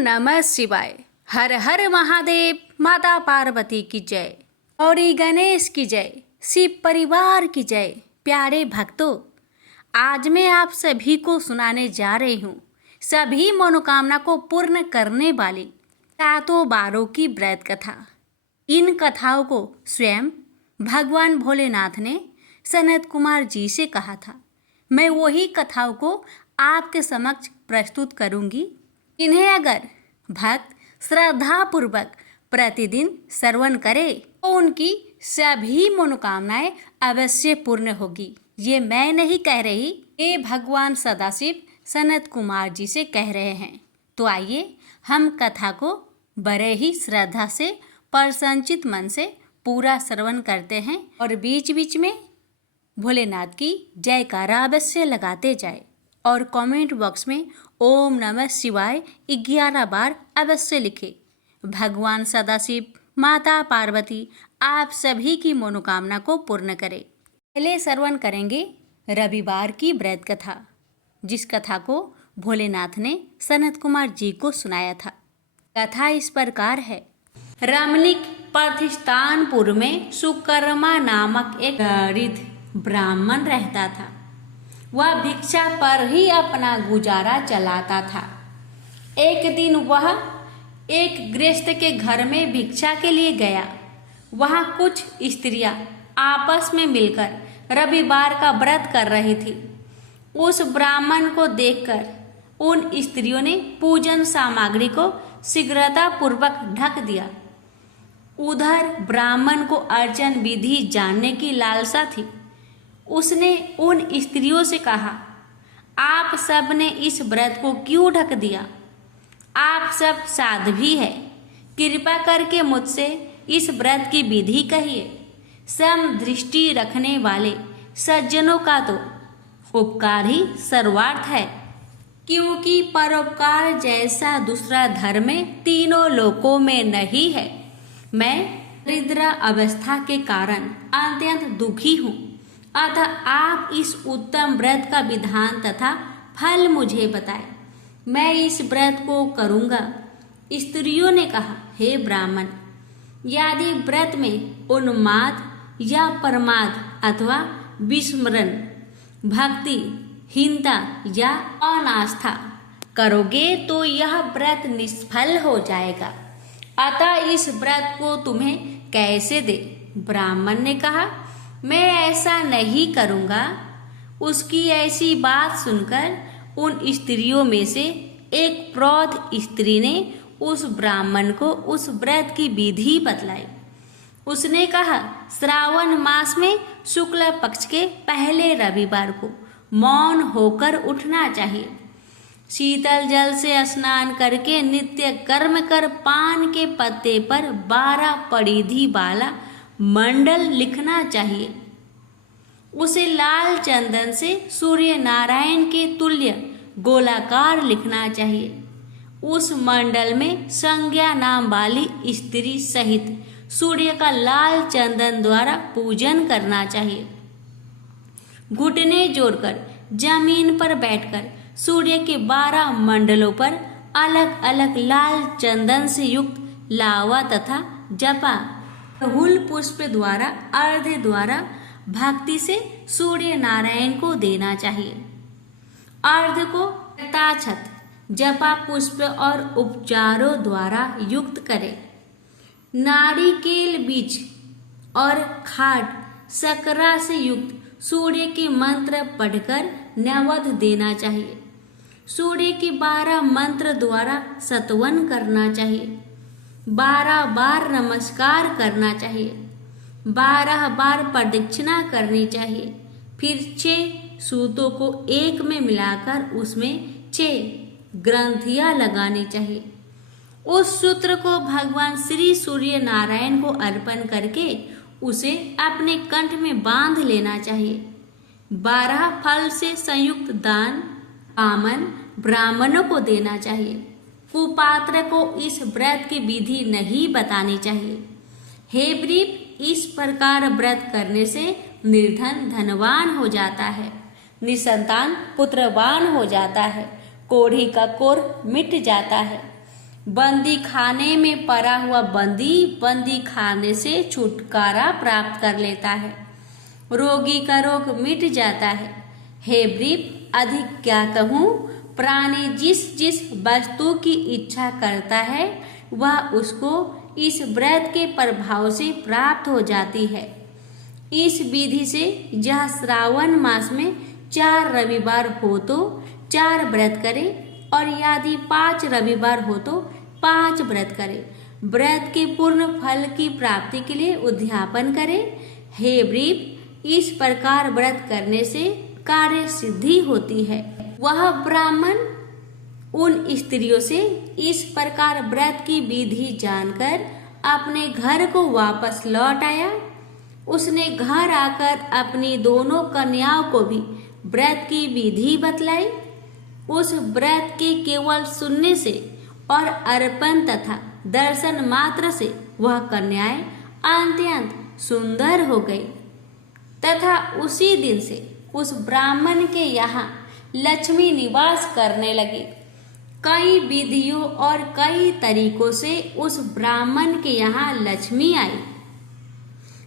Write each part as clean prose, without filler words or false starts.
नमः शिवाय। हर हर महादेव। माता पार्वती की जय। गौरी गणेश की जय। शिव परिवार की जय। प्यारे भक्तों, आज मैं आप सभी को सुनाने जा रही हूँ सभी मनोकामना को पूर्ण करने वाली सातों बारों की व्रत कथा। इन कथाओं को स्वयं भगवान भोलेनाथ ने सनत कुमार जी से कहा था। मैं वही कथाओं को आपके समक्ष प्रस्तुत करूंगी। इन्हें अगर भक्त श्रद्धापूर्वक प्रतिदिन श्रवण करे तो उनकी सभी मनोकामनाएं अवश्य पूर्ण होगी। ये मैं नहीं कह रही, ये भगवान सदाशिव सनत कुमार जी से कह रहे हैं। तो आइए हम कथा को बड़े ही श्रद्धा से प्रसन्नचित मन से पूरा श्रवण करते हैं और बीच बीच में भोलेनाथ की जयकारा अवश्य लगाते जाए और कमेंट बॉक्स में ओम नमः शिवाय 11 बार अवश्य लिखे। भगवान सदाशिव माता पार्वती आप सभी की मनोकामना को पूर्ण करें। पहले श्रवण करेंगे रविवार की व्रत कथा, जिस कथा को भोलेनाथ ने सनत कुमार जी को सुनाया था। कथा इस प्रकार है। रमणीक प्रतिष्ठानपुर में सुकर्मा नामक एक गरीब ब्राह्मण रहता था। वह भिक्षा पर ही अपना गुजारा चलाता था। एक दिन वह एक गृहस्थ के घर में भिक्षा के लिए गया। वहाँ कुछ स्त्रियां आपस में मिलकर रविवार का व्रत कर रही थी। उस ब्राह्मण को देखकर उन स्त्रियों ने पूजन सामग्री को शीघ्रतापूर्वक ढक दिया। उधर ब्राह्मण को अर्चन विधि जानने की लालसा थी। उसने उन स्त्रियों से कहा, आप सब ने इस व्रत को क्यों ढक दिया? आप सब साध्वी है, कृपा करके मुझसे इस व्रत की विधि कहिए। सम दृष्टि रखने वाले सज्जनों का तो उपकार ही सर्वार्थ है, क्योंकि परोपकार जैसा दूसरा धर्म तीनों लोकों में नहीं है। मैं दरिद्र अवस्था के कारण अत्यंत दुखी हूँ, अतः आप इस उत्तम व्रत का विधान तथा फल मुझे बताएं। मैं इस व्रत को करूँगा। स्त्रियों ने कहा, हे ब्राह्मण, यदि व्रत में उन्माद या प्रमाद अथवा विस्मरण, भक्ति हीनता या अनास्था करोगे तो यह व्रत निष्फल हो जाएगा। अतः इस व्रत को तुम्हें कैसे दे? ब्राह्मण ने कहा, मैं ऐसा नहीं करूँगा। उसकी ऐसी बात सुनकर उन स्त्रियों में से एक प्रौढ़ स्त्री ने उस ब्राह्मण को उस व्रत की विधि बतलाई। उसने कहा, श्रावण मास में शुक्ल पक्ष के पहले रविवार को मौन होकर उठना चाहिए। शीतल जल से स्नान करके नित्य कर्म कर पान के पत्ते पर 12 परिधि वाला मंडल लिखना चाहिए। उसे लाल चंदन से सूर्य नारायण के तुल्य गोलाकार लिखना चाहिए। उस मंडल में संज्ञा नाम वाली स्त्री सहित सूर्य का लाल चंदन द्वारा पूजन करना चाहिए। घुटने जोड़कर जमीन पर बैठकर सूर्य के 12 मंडलों पर अलग अलग लाल चंदन से युक्त लावा तथा जपा हुल पुष्प द्वारा अर्घ्य द्वारा भक्ति से सूर्य नारायण को देना चाहिए। अर्घ्य को ताक्षत जपा पुष्प और उपचारों द्वारा युक्त करें। नारिकेल बीज और खाट सकरा से युक्त सूर्य के मंत्र पढ़कर नैवेद्य देना चाहिए। सूर्य के 12 मंत्र द्वारा स्तवन करना चाहिए। 12 बार नमस्कार करना चाहिए। 12 बार प्रदक्षिणा करनी चाहिए। फिर 6 सूतों को एक में मिलाकर उसमें 6 ग्रंथियां लगानी चाहिए। उस सूत्र को भगवान श्री सूर्य नारायण को अर्पण करके उसे अपने कंठ में बांध लेना चाहिए। 12 फल से संयुक्त दान कामन ब्राह्मणों को देना चाहिए। कुपात्र को इस व्रत की विधि नहीं बतानी चाहिए। हे ब्रीफ, इस प्रकार व्रत करने से निर्धन धनवान हो जाता है, निसंतान पुत्रवान हो जाता है, कोढ़ी का कोढ़ मिट जाता है, बंदी खाने में पड़ा हुआ बंदी खाने से छुटकारा प्राप्त कर लेता है। रोगी का रोग मिट जाता है। हे ब्रीफ, अधिक क्या कहूँ, प्राणी जिस जिस वस्तु की इच्छा करता है वह उसको इस व्रत के प्रभाव से प्राप्त हो जाती है। इस विधि से यह श्रावण मास में 4 रविवार हो तो 4 व्रत करे और यदि 5 रविवार हो तो 5 व्रत करे। व्रत के पूर्ण फल की प्राप्ति के लिए उद्यापन करे। हे ब्रीफ, इस प्रकार व्रत करने से कार्य सिद्धि होती है। वह ब्राह्मण उन स्त्रियों से इस प्रकार व्रत की विधि जानकर अपने घर को वापस लौट आया। उसने घर आकर अपनी दोनों कन्याओं को भी व्रत की विधि बतलाई। उस व्रत के केवल सुनने से और अर्पण तथा दर्शन मात्र से वह कन्याएं अत्यंत सुंदर हो गई तथा उसी दिन से उस ब्राह्मण के यहाँ लक्ष्मी निवास करने लगी। कई विधियों और कई तरीकों से उस ब्राह्मण के यहाँ लक्ष्मी आई।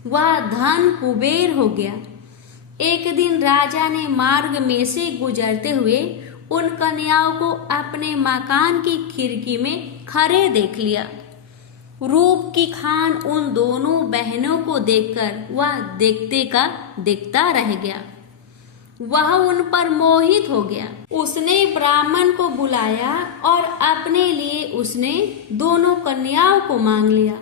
वह धन कुबेर हो गया। एक दिन राजा ने मार्ग में से गुजरते हुए उन कन्याओं को अपने मकान की खिड़की में खड़े देख लिया। रूप की खान उन दोनों बहनों को देखकर वह देखते का देखता रह गया। वह उन पर मोहित हो गया। उसने ब्राह्मण को बुलाया और अपने लिए उसने दोनों कन्याओं को मांग लिया।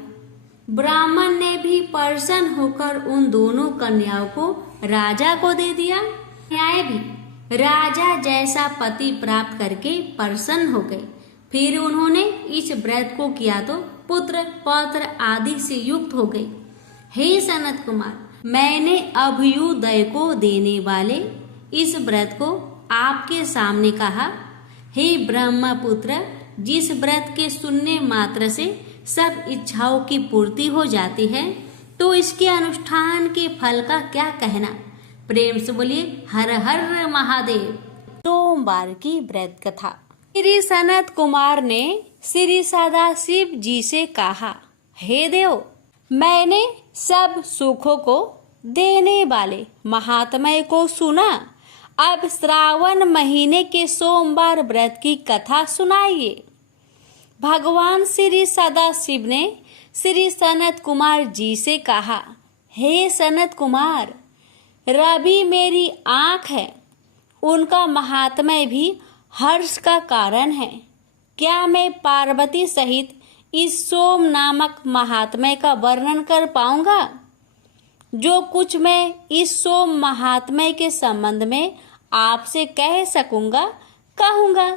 ब्राह्मण ने भी प्रसन्न होकर उन दोनों कन्याओं को राजा को दे दिया। कन्याएं भी राजा जैसा पति प्राप्त करके प्रसन्न हो गई। फिर उन्होंने इस व्रत को किया तो पुत्र पौत्र आदि से युक्त हो गई। हे सनत कुमार, मैंने अभ्युदय को देने वाले इस व्रत को आपके सामने कहा। हे ब्रह्मपुत्र, जिस व्रत के सुनने मात्र से सब इच्छाओं की पूर्ति हो जाती है तो इसके अनुष्ठान के फल का क्या कहना। प्रेम से बोलिए हर हर महादेव। सोमवार की व्रत कथा। श्री सनत कुमार ने श्री सदाशिव जी से कहा, हे देव, मैंने सब सुखों को देने वाले महात्म्य को सुना। अब श्रावण महीने के सोमवार व्रत की कथा सुनाइए। भगवान श्री सदाशिव ने श्री सनत कुमार जी से कहा, हे सनत कुमार, रवि मेरी आँख है, उनका महात्म्य भी हर्ष का कारण है। क्या मैं पार्वती सहित इस सोम नामक महात्म्य का वर्णन कर पाऊंगा? जो कुछ मैं इस सोम महात्म्य के संबंध में आपसे कह सकूंगा कहूंगा।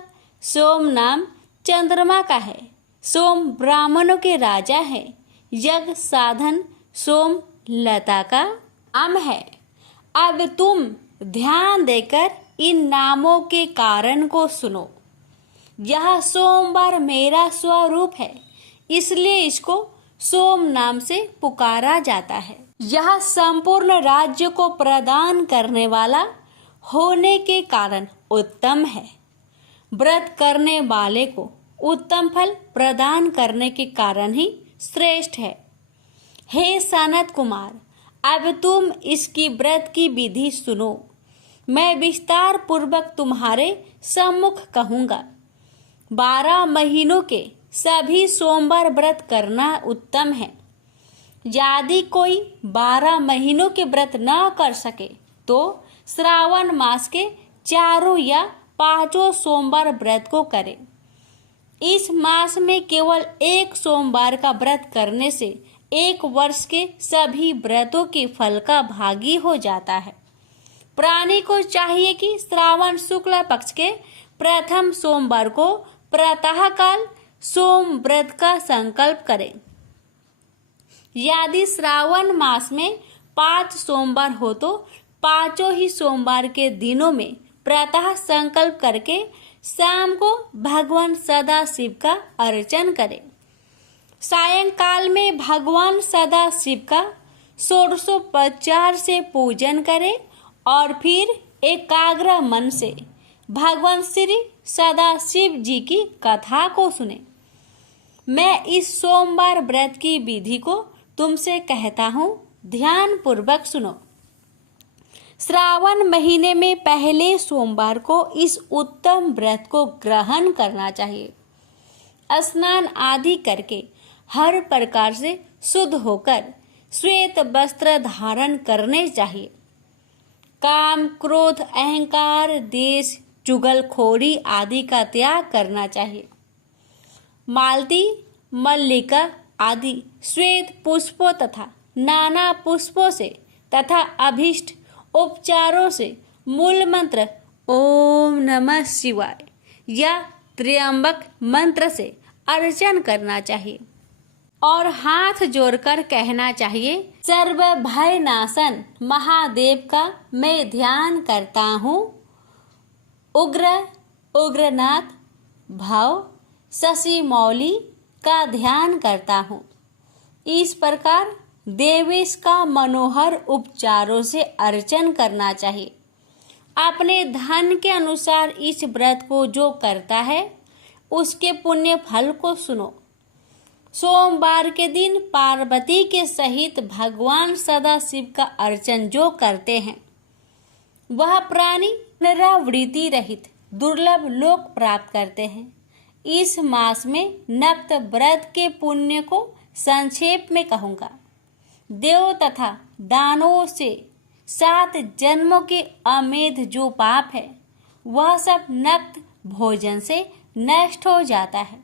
सोम नाम चंद्रमा का है। सोम ब्राह्मणों के राजा है। यज्ञ साधन सोम लता का नाम है। अब तुम ध्यान देकर इन नामों के कारण को सुनो। यह सोमवार मेरा स्वरूप है, इसलिए इसको सोम नाम से पुकारा जाता है। यह संपूर्ण राज्य को प्रदान करने वाला होने के कारण उत्तम है। व्रत करने वाले को उत्तम फल प्रदान करने के कारण ही श्रेष्ठ है। हे सनत कुमार, अब तुम इसकी व्रत की विधि सुनो। मैं विस्तार पूर्वक तुम्हारे सम्मुख कहूँगा। 12 महीनों के सभी सोमवार व्रत करना उत्तम है। यदि कोई 12 महीनों के व्रत न कर सके तो श्रावण मास के 4 या 5 सोमवार व्रत को करे। इस मास में केवल एक सोमवार का व्रत करने से 1 वर्ष के सभी व्रतों के फल का भागी हो जाता है। प्राणी को चाहिए कि श्रावण शुक्ल पक्ष के प्रथम सोमवार को प्रातःकाल सोम व्रत का संकल्प करे। यदि श्रावण मास में 5 सोमवार हो तो 5 ही सोमवार के दिनों में प्रातः संकल्प करके शाम को भगवान सदाशिव का अर्चन करें। सायंकाल में भगवान सदाशिव का षोडशोपचार से पूजन करें और फिर एकाग्र मन से भगवान श्री सदाशिव जी की कथा को सुने। मैं इस सोमवार व्रत की विधि को तुमसे कहता हूँ, ध्यान पूर्वक सुनो। श्रावण महीने में पहले सोमवार को इस उत्तम व्रत को ग्रहण करना चाहिए। स्नान आदि करके हर प्रकार से शुद्ध होकर श्वेत वस्त्र धारण करने चाहिए। काम, क्रोध, अहंकार, देश, चुगलखोरी आदि का त्याग करना चाहिए। मालती, मल्लिका आदि श्वेत पुष्पों तथा नाना पुष्पों से तथा अभिष्ट उपचारों से मूल मंत्र ओम नमः शिवाय या त्र्यंबक मंत्र से अर्चन करना चाहिए और हाथ जोड़कर कहना चाहिए, सर्व भय नाशन महादेव का मैं ध्यान करता हूँ। उग्र उग्रनाथ भव शशि मौली का ध्यान करता हूँ। इस प्रकार देवेश का मनोहर उपचारों से अर्चन करना चाहिए। अपने धन के अनुसार इस व्रत को जो करता है उसके पुण्य फल को सुनो। सोमवार के दिन पार्वती के सहित भगवान सदाशिव का अर्चन जो करते हैं वह प्राणी पुनरावृत्ति रहित दुर्लभ लोक प्राप्त करते हैं। इस मास में नक्त व्रत के पुण्य को संक्षेप में कहूँगा। देव तथा दानवों से 7 जन्मों के अमेध जो पाप है वह सब नक्त भोजन से नष्ट हो जाता है।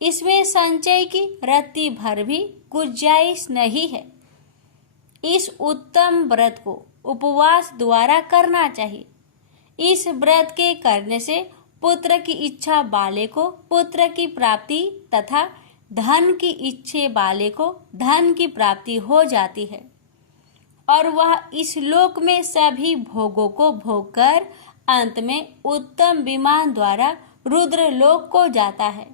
इसमें संचय की रत्ती भर भी गुंजाइश नहीं है। इस उत्तम व्रत को उपवास द्वारा करना चाहिए। इस व्रत के करने से पुत्र की इच्छा वाले को पुत्र की प्राप्ति तथा धन की इच्छा वाले को धन की प्राप्ति हो जाती है और वह इस लोक में सभी भोगों को भोग कर अंत में उत्तम विमान द्वारा रुद्र लोक को जाता है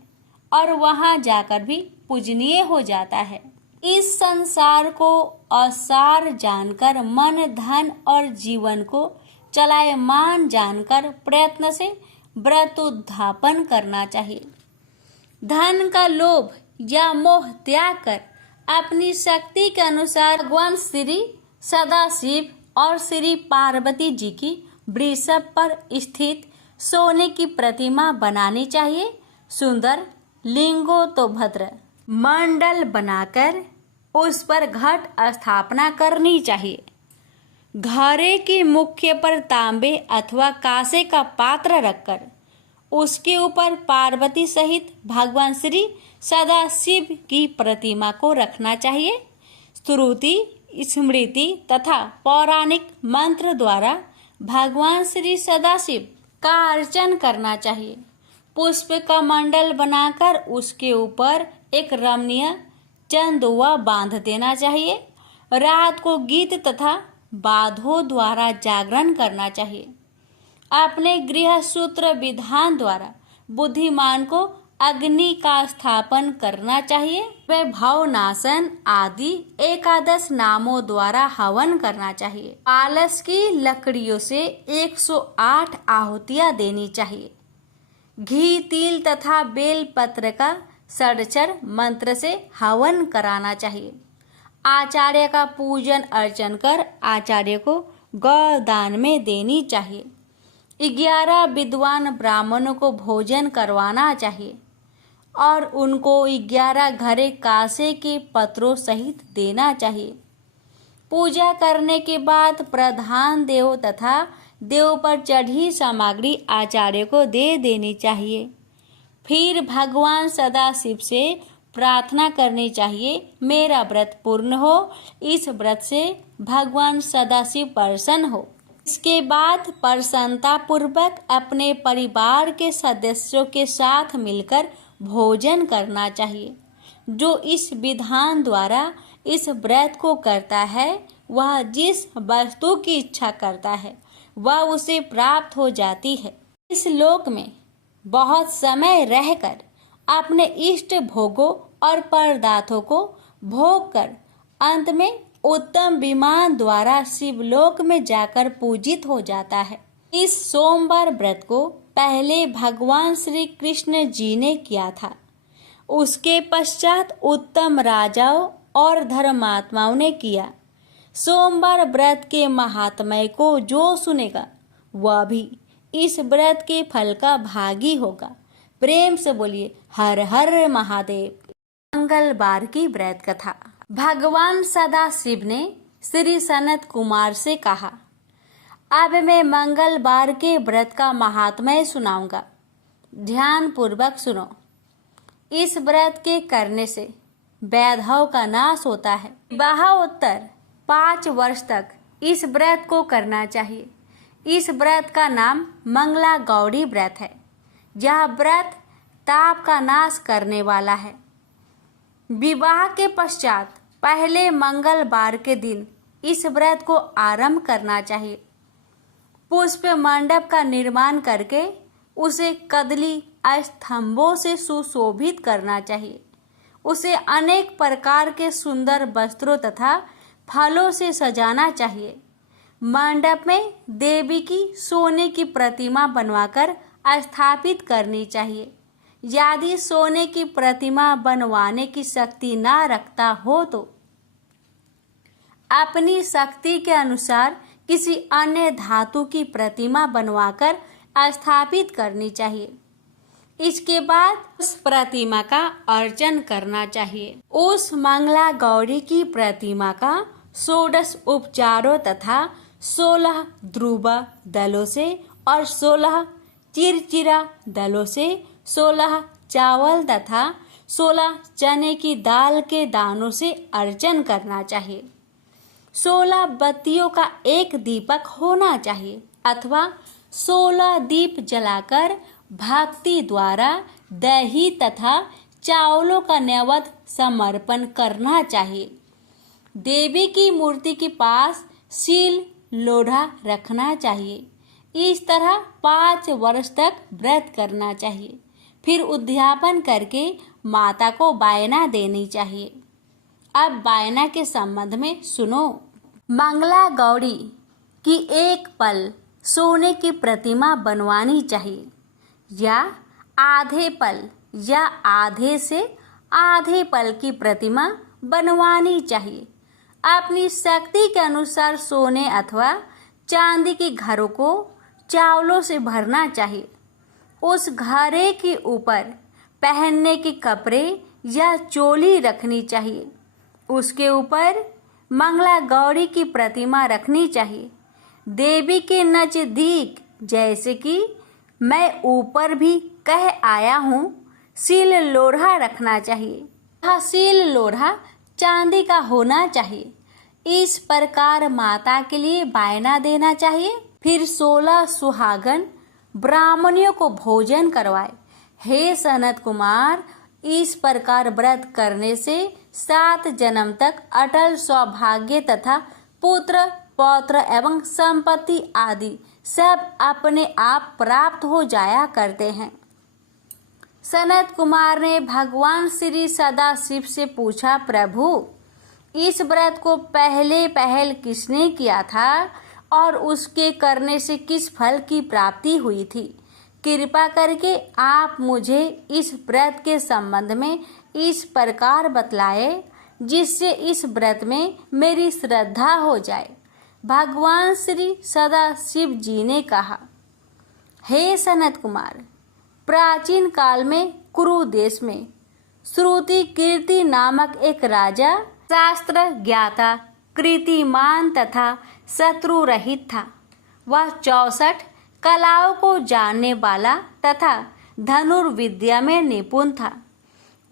और वहां जाकर भी पूजनीय हो जाता है। इस संसार को असार जानकर मन, धन और जीवन को चलायमान जानकर प्रयत्न से व्रतोद्धापन करना चाहिए। धन का लोभ या मोह त्याग कर अपनी शक्ति के अनुसार भगवान श्री सदाशिव और श्री पार्वती जी की वृषभ पर स्थित सोने की प्रतिमा बनानी चाहिए। सुंदर लिंगो तो भद्र मंडल बनाकर उस पर घट स्थापना करनी चाहिए। घड़े के मुख्य पर तांबे अथवा कांसे का पात्र रखकर उसके ऊपर पार्वती सहित भगवान श्री सदाशिव की प्रतिमा को रखना चाहिए। श्रुति, स्मृति तथा पौराणिक मंत्र द्वारा भगवान श्री सदाशिव का अर्चन करना चाहिए। पुष्प का मंडल बनाकर उसके ऊपर एक रमणीय चंदुआ बांध देना चाहिए। रात को गीत तथा बाधों द्वारा जागरण करना चाहिए। अपने गृह सूत्र विधान द्वारा बुद्धिमान को अग्नि का स्थापन करना चाहिए। वह भावनाशन आदि एकादश नामों द्वारा हवन करना चाहिए। पालस की लकड़ियों से 108 आहुतियां देनी चाहिए। घी, तिल तथा बेल पत्र का षडक्षर मंत्र से हवन कराना चाहिए। आचार्य का पूजन अर्चन कर आचार्य को गौदान में देनी चाहिए। 11 विद्वान ब्राह्मणों को भोजन करवाना चाहिए और उनको 11 घड़े कांसे के पत्रों सहित देना चाहिए। पूजा करने के बाद प्रधान देव तथा देव पर चढ़ी सामग्री आचार्य को दे देनी चाहिए। फिर भगवान सदाशिव से प्रार्थना करनी चाहिए, मेरा व्रत पूर्ण हो, इस व्रत से भगवान सदाशिव प्रसन्न हो। इसके बाद प्रसन्नता पूर्वक अपने परिवार के सदस्यों के साथ मिलकर भोजन करना चाहिए। जो इस विधान द्वारा इस व्रत को करता है वह जिस वस्तु की इच्छा करता है वह उसे प्राप्त हो जाती है। इस लोक में बहुत समय रहकर अपने इष्ट भोगों और पदार्थों को भोग कर अंत में उत्तम विमान द्वारा शिवलोक में जाकर पूजित हो जाता है। इस सोमवार व्रत को पहले भगवान श्री कृष्ण जी ने किया था। उसके पश्चात उत्तम राजाओं और धर्मात्माओं ने किया। सोमवार व्रत के महात्म्य को जो सुनेगा वह भी इस व्रत के फल का भागी होगा। प्रेम से बोलिए हर हर महादेव। मंगलवार की व्रत कथा। भगवान सदाशिव ने श्री सनत कुमार से कहा, अब मैं मंगलवार के व्रत का महात्म्य सुनाऊंगा, ध्यान पूर्वक सुनो। इस व्रत के करने से वैधव का नाश होता है। विवाहोत्तर 5 वर्ष तक इस व्रत को करना चाहिए। इस व्रत का नाम मंगला गौरी व्रत है। यह व्रत ताप का नाश करने वाला है। विवाह के पश्चात पहले मंगलवार के दिन इस व्रत को आरंभ करना चाहिए। पुष्प मंडप का निर्माण करके उसे कदली स्तंभों से सुशोभित करना चाहिए। उसे अनेक प्रकार के सुंदर वस्त्रों तथा फलों से सजाना चाहिए। मंडप में देवी की सोने की प्रतिमा बनवाकर स्थापित करनी चाहिए। यदि सोने की प्रतिमा बनवाने की शक्ति ना रखता हो तो अपनी शक्ति के अनुसार किसी अन्य धातु की प्रतिमा बनवाकर स्थापित करनी चाहिए। इसके बाद उस प्रतिमा का अर्चन करना चाहिए। उस मंगला गौरी की प्रतिमा का 16 उपचारों तथा 16 ध्रुव दलों से और 16 चिरचिरा दलों से, 16 चावल तथा 16 चने की दाल के दानों से अर्चन करना चाहिए। 16 बत्तियों का एक दीपक होना चाहिए अथवा 16 दीप जलाकर भक्ति द्वारा दही तथा चावलों का नैवेद्य समर्पण करना चाहिए। देवी की मूर्ति के पास सील लोढ़ा रखना चाहिए। इस तरह 5 वर्ष तक व्रत करना चाहिए। फिर उद्यापन करके माता को बायना देनी चाहिए। अब बायना के संबंध में सुनो। मंगला गौरी की एक पल सोने की प्रतिमा बनवानी चाहिए या आधे पल या आधे से आधे पल की प्रतिमा बनवानी चाहिए। अपनी शक्ति के अनुसार सोने अथवा चांदी के घरों को चावलों से भरना चाहिए। उस घड़े के ऊपर पहनने के कपड़े या चोली रखनी चाहिए। उसके ऊपर मंगला गौरी की प्रतिमा रखनी चाहिए। देवी के नजदीक, जैसे कि मैं ऊपर भी कह आया हूँ, सील लोढ़ा रखना चाहिए। यह सील लोढ़ा चांदी का होना चाहिए। इस प्रकार माता के लिए बायना देना चाहिए। फिर 16 सुहागन ब्राह्मणियों को भोजन करवाए। हे सनत कुमार, इस प्रकार व्रत करने से 7 जन्म तक अटल सौभाग्य तथा पुत्र पौत्र एवं संपत्ति आदि सब अपने आप प्राप्त हो जाया करते हैं। सनत कुमार ने भगवान श्री सदाशिव से पूछा, प्रभु, इस व्रत को पहल किसने किया था और उसके करने से किस फल की प्राप्ति हुई थी? कृपा करके आप मुझे इस व्रत के संबंध में इस प्रकार बतलाए जिससे इस व्रत में मेरी श्रद्धा हो जाए। भगवान श्री सदाशिव जी ने कहा, हे सनत कुमार, प्राचीन काल में कुरु देश में श्रुति कीर्ति नामक एक राजा शास्त्र ज्ञाता, कीर्तिमान तथा शत्रु रहित था। वह 64 कलाओं को जानने वाला तथा धनुर्विद्या में निपुण था।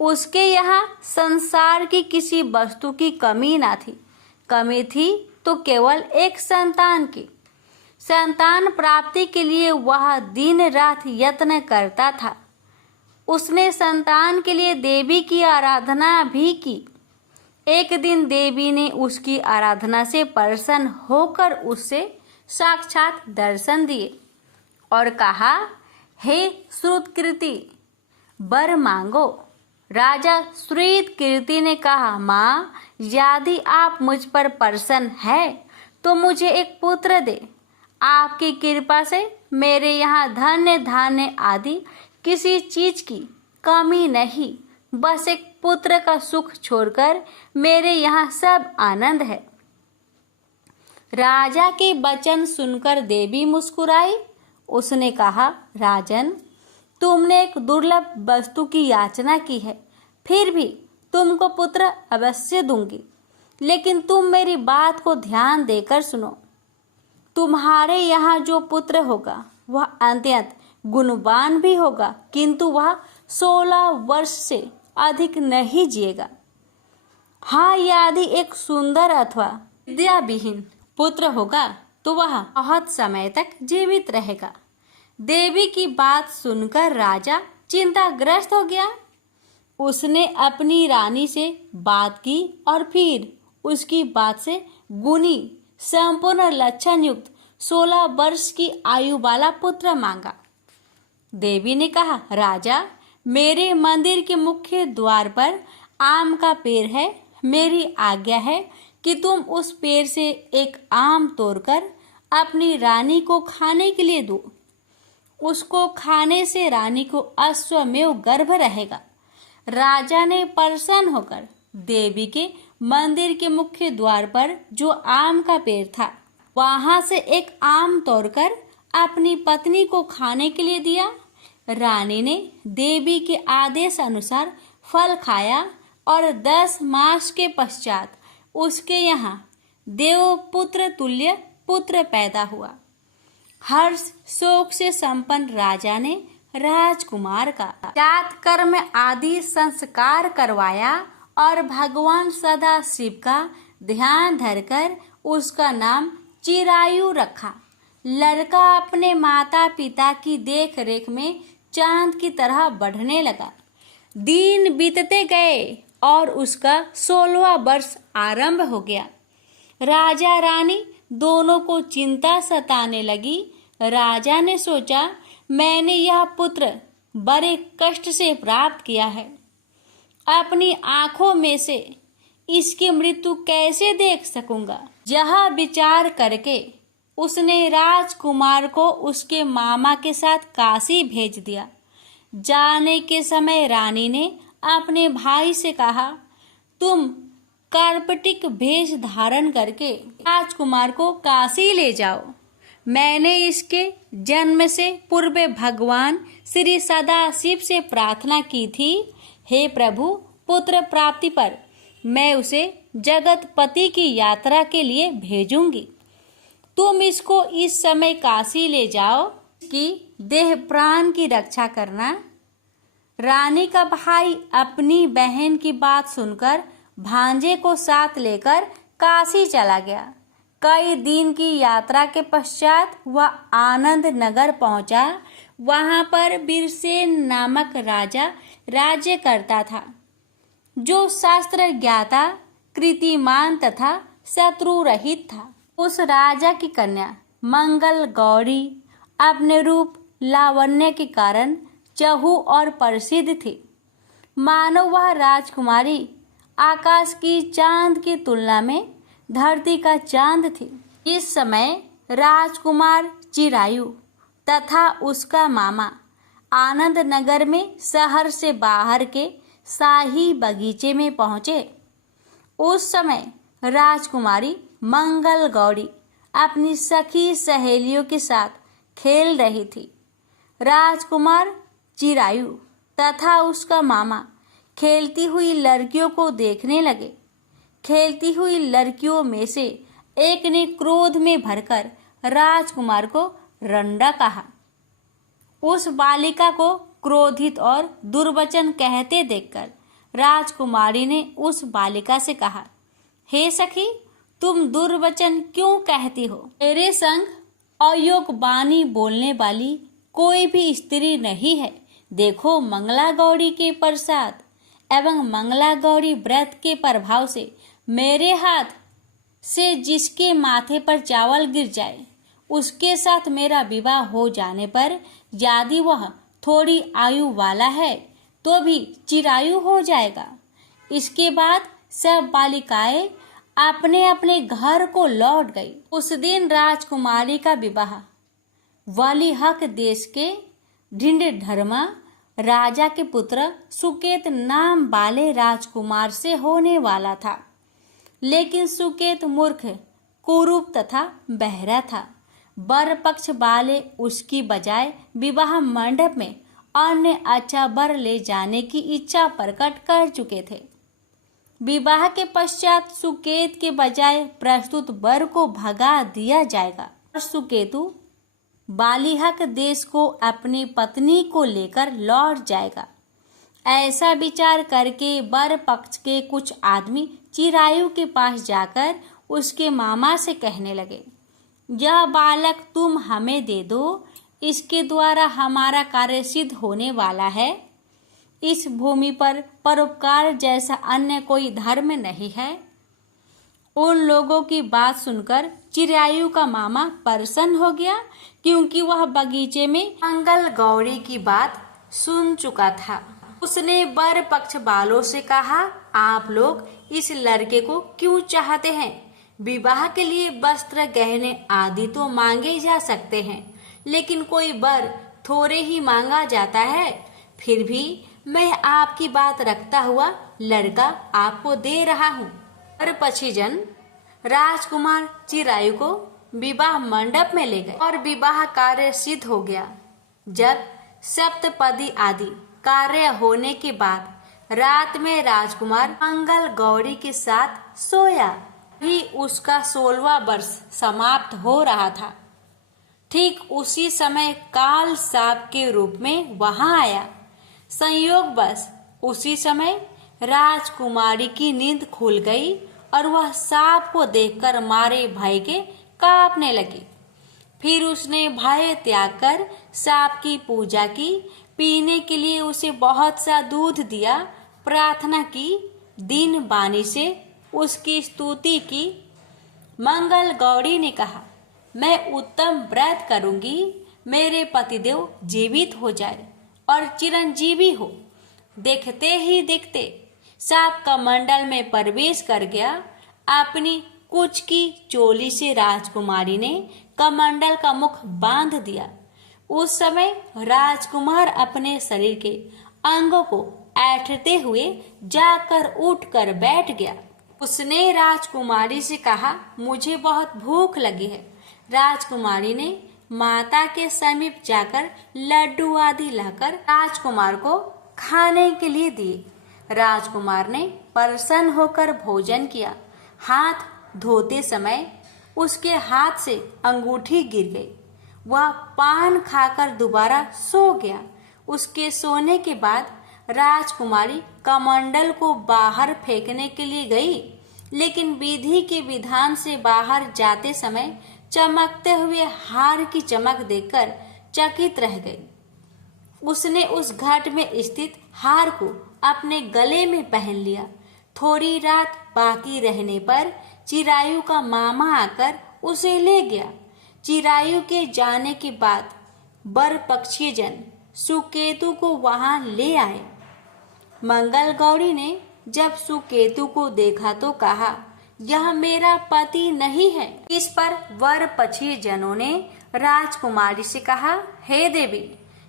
उसके यहाँ संसार की किसी वस्तु की कमी न थी। कमी थी तो केवल एक संतान की। संतान प्राप्ति के लिए वह दिन रात यत्न करता था। उसने संतान के लिए देवी की आराधना भी की। एक दिन देवी ने उसकी आराधना से प्रसन्न होकर उससे साक्षात दर्शन दिए और कहा, हे श्रुतकीर्ति, वर मांगो। राजा श्रुतकीर्ति ने कहा, माँ, यदि आप मुझ पर प्रसन्न है तो मुझे एक पुत्र दे। आपकी कृपा से मेरे यहाँ धन्य धान्य आदि किसी चीज की कमी नहीं। बस एक पुत्र का सुख छोड़कर मेरे यहाँ सब आनंद है। राजा के वचन सुनकर देवी मुस्कुराई। उसने कहा, राजन, तुमने एक दुर्लभ वस्तु की याचना की है, फिर भी तुमको पुत्र अवश्य दूंगी, लेकिन तुम मेरी बात को ध्यान देकर सुनो। तुम्हारे यहाँ जो पुत्र होगा वह अत्यंत गुणवान भी होगा, किंतु वह 16 वर्ष से अधिक नहीं जिएगा। हाँ, यदि एक सुंदर अथवा विद्याविहीन पुत्र होगा तो वह बहुत समय तक जीवित रहेगा। देवी की बात सुनकर राजा चिंताग्रस्त हो गया। उसने अपनी रानी से बात की और फिर उसकी बात से गुणी संपूर्ण लक्षण युक्त 16 वर्ष की आयु वाला पुत्र मांगा। देवी ने कहा, राजा, मेरे मंदिर के मुख्य द्वार पर आम का पेड़ है। मेरी आज्ञा है कि तुम उस पेड़ से एक आम तोड़कर अपनी रानी को खाने के लिए दो। उसको खाने से रानी को अश्वमेव गर्भ रहेगा। राजा ने प्रसन्न होकर देवी के मंदिर के मुख्य द्वार पर जो आम का पेड़ था वहां से एक आम तोड़कर अपनी पत्नी को खाने के लिए दिया। रानी ने देवी के आदेश अनुसार फल खाया और 10 मास के पश्चात उसके यहाँ देवपुत्र तुल्य पुत्र पैदा हुआ। हर्ष शोक से संपन्न राजा ने राजकुमार का जातकर्म आदि संस्कार करवाया और भगवान सदा शिव का ध्यान धरकर उसका नाम चिरायु रखा। लड़का अपने माता पिता की देख रेख में चांद की तरह बढ़ने लगा। दिन बीतते गए और उसका 16वां वर्ष आरंभ हो गया। राजा रानी दोनों को चिंता सताने लगी। राजा ने सोचा, मैंने यह पुत्र बड़े कष्ट से प्राप्त किया है, अपनी आंखों में से इसकी मृत्यु कैसे देख सकूंगा। यह विचार करके उसने राजकुमार को उसके मामा के साथ काशी भेज दिया। जाने के समय रानी ने अपने भाई से कहा, तुम कार्पटिक वेश धारण करके राजकुमार को काशी ले जाओ। मैंने इसके जन्म से पूर्व भगवान श्री सदाशिव से प्रार्थना की थी, हे प्रभु, पुत्र प्राप्ति पर मैं उसे जगतपति की यात्रा के लिए भेजूंगी। तुम इसको इस समय काशी ले जाओ कि देह प्राण की रक्षा करना। रानी का भाई अपनी बहन की बात सुनकर भांजे को साथ लेकर काशी चला गया। कई दिन की यात्रा के पश्चात वह आनंद नगर पहुंचा। वहां पर बीरसेन नामक राजा राज्य करता था, जो शास्त्र ज्ञाता, कृतिमान तथा शत्रु रहित था। उस राजा की कन्या मंगल गौरी अपने रूप लावण्य के कारण चहु और प्रसिद्ध थी। मानो वह राजकुमारी आकाश की चांद की तुलना में धरती का चांद थी। इस समय राजकुमार चिरायु तथा उसका मामा आनंद नगर में शहर से बाहर के शाही बगीचे में पहुंचे। उस समय राजकुमारी मंगल गौरी अपनी सखी सहेलियों के साथ खेल रही थी। राजकुमार चिरायु तथा उसका मामा खेलती हुई लड़कियों को देखने लगे। खेलती हुई लड़कियों में से एक ने क्रोध में भरकर राजकुमार को रंडा कहा। उस बालिका को क्रोधित और दुर्वचन कहते देखकर राजकुमारी ने उस बालिका से कहा, हे सखी, तुम दुर्वचन क्यों कहती हो? मेरे संग अयोग्य वाणी बोलने वाली कोई भी स्त्री नहीं है। देखो, मंगला गौरी के प्रसाद एवं मंगला गौरी व्रत के प्रभाव से मेरे हाथ से जिसके माथे पर चावल गिर जाए, उसके साथ मेरा विवाह हो जाने पर यदि वह थोड़ी आयु वाला है तो भी चिरायु हो जाएगा। इसके बाद सब बालिकाएं अपने अपने घर को लौट गई। उस दिन राजकुमारी का विवाह वाली हक देश के ढिंढ ढरमा राजा के पुत्र सुकेत नाम वाले राजकुमार से होने वाला था। लेकिन सुकेत मूर्ख, कुरूप तथा बहरा था। वर पक्ष वाले उसकी बजाय विवाह मंडप में अन्य अच्छा वर ले जाने की इच्छा प्रकट कर चुके थे। विवाह के पश्चात सुकेत के बजाय प्रस्तुत वर को भगा दिया जाएगा और सुकेतु बालिहक देश को अपनी पत्नी को लेकर लौट जाएगा। ऐसा विचार करके वर पक्ष के कुछ आदमी चिरायु के पास जाकर उसके मामा से कहने लगे, यह बालक तुम हमें दे दो, इसके द्वारा हमारा कार्य सिद्ध होने वाला है। इस भूमि पर परोपकार जैसा अन्य कोई धर्म नहीं है। उन लोगों की बात सुनकर चिरायु का मामा प्रसन्न हो गया, क्योंकि वह बगीचे में मंगल गौरी की बात सुन चुका था। उसने वर पक्ष वालों से कहा, आप लोग इस लड़के को क्यों चाहते हैं? विवाह के लिए वस्त्र, गहने आदि तो मांगे जा सकते हैं, लेकिन कोई वर थोड़े ही मांगा जाता है। फिर भी मैं आपकी बात रखता हुआ लड़का आपको दे रहा हूँ। वर पक्षी जन राजकुमार चिरायु को विवाह मंडप में ले गए और विवाह कार्य सिद्ध हो गया। जब सप्तपदी आदि कार्य होने के बाद रात में राजकुमार मंगल गौरी के साथ सोया ही उसका 16वां वर्ष समाप्त हो रहा था। ठीक उसी समय काल सांप के रूप में वहां आया। संयोगवश उसी समय राजकुमारी की नींद खुल गई और वह सांप को देखकर मारे भय के कांपने लगी। फिर उसने भय त्याग कर सांप की पूजा की, पीने के लिए उसे बहुत सा दूध दिया, प्रार्थना की, दिन बानी से उसकी स्तुति की। मंगल गौरी ने कहा, मैं उत्तम व्रत करूंगी, मेरे पतिदेव जीवित हो जाए और चिरंजीवी हो। देखते ही देखते सांप कमंडल में प्रवेश कर गया। अपनी कुछ की चोली से राजकुमारी ने कमंडल का मुख बांध दिया। उस समय राजकुमार अपने शरीर के अंगों को ऐंठते हुए जाकर उठकर बैठ गया। उसने राजकुमारी से कहा, मुझे बहुत भूख लगी है। राजकुमारी ने माता के समीप जाकर लड्डू आदि लाकर राजकुमार को खाने के लिए दिए। राजकुमार ने प्रसन्न होकर भोजन किया। हाथ धोते समय उसके हाथ से अंगूठी गिर गई। वह पान खाकर दोबारा सो गया। उसके सोने के बाद राजकुमारी कमंडल को बाहर फेंकने के लिए गई, लेकिन विधि के विधान से बाहर जाते समय चमकते हुए हार की चमक देखकर चकित रह गई। उसने उस घट में स्थित हार को अपने गले में पहन लिया। थोड़ी रात बाकी रहने पर चिरायु का मामा आकर उसे ले गया। चिरायु के जाने के बाद वर पक्षी जन सुकेतु को वहां ले आए। मंगल गौरी ने जब सुकेतु को देखा तो कहा, यह मेरा पति नहीं है। इस पर वर पक्षी जनों ने राजकुमारी से कहा, हे देवी,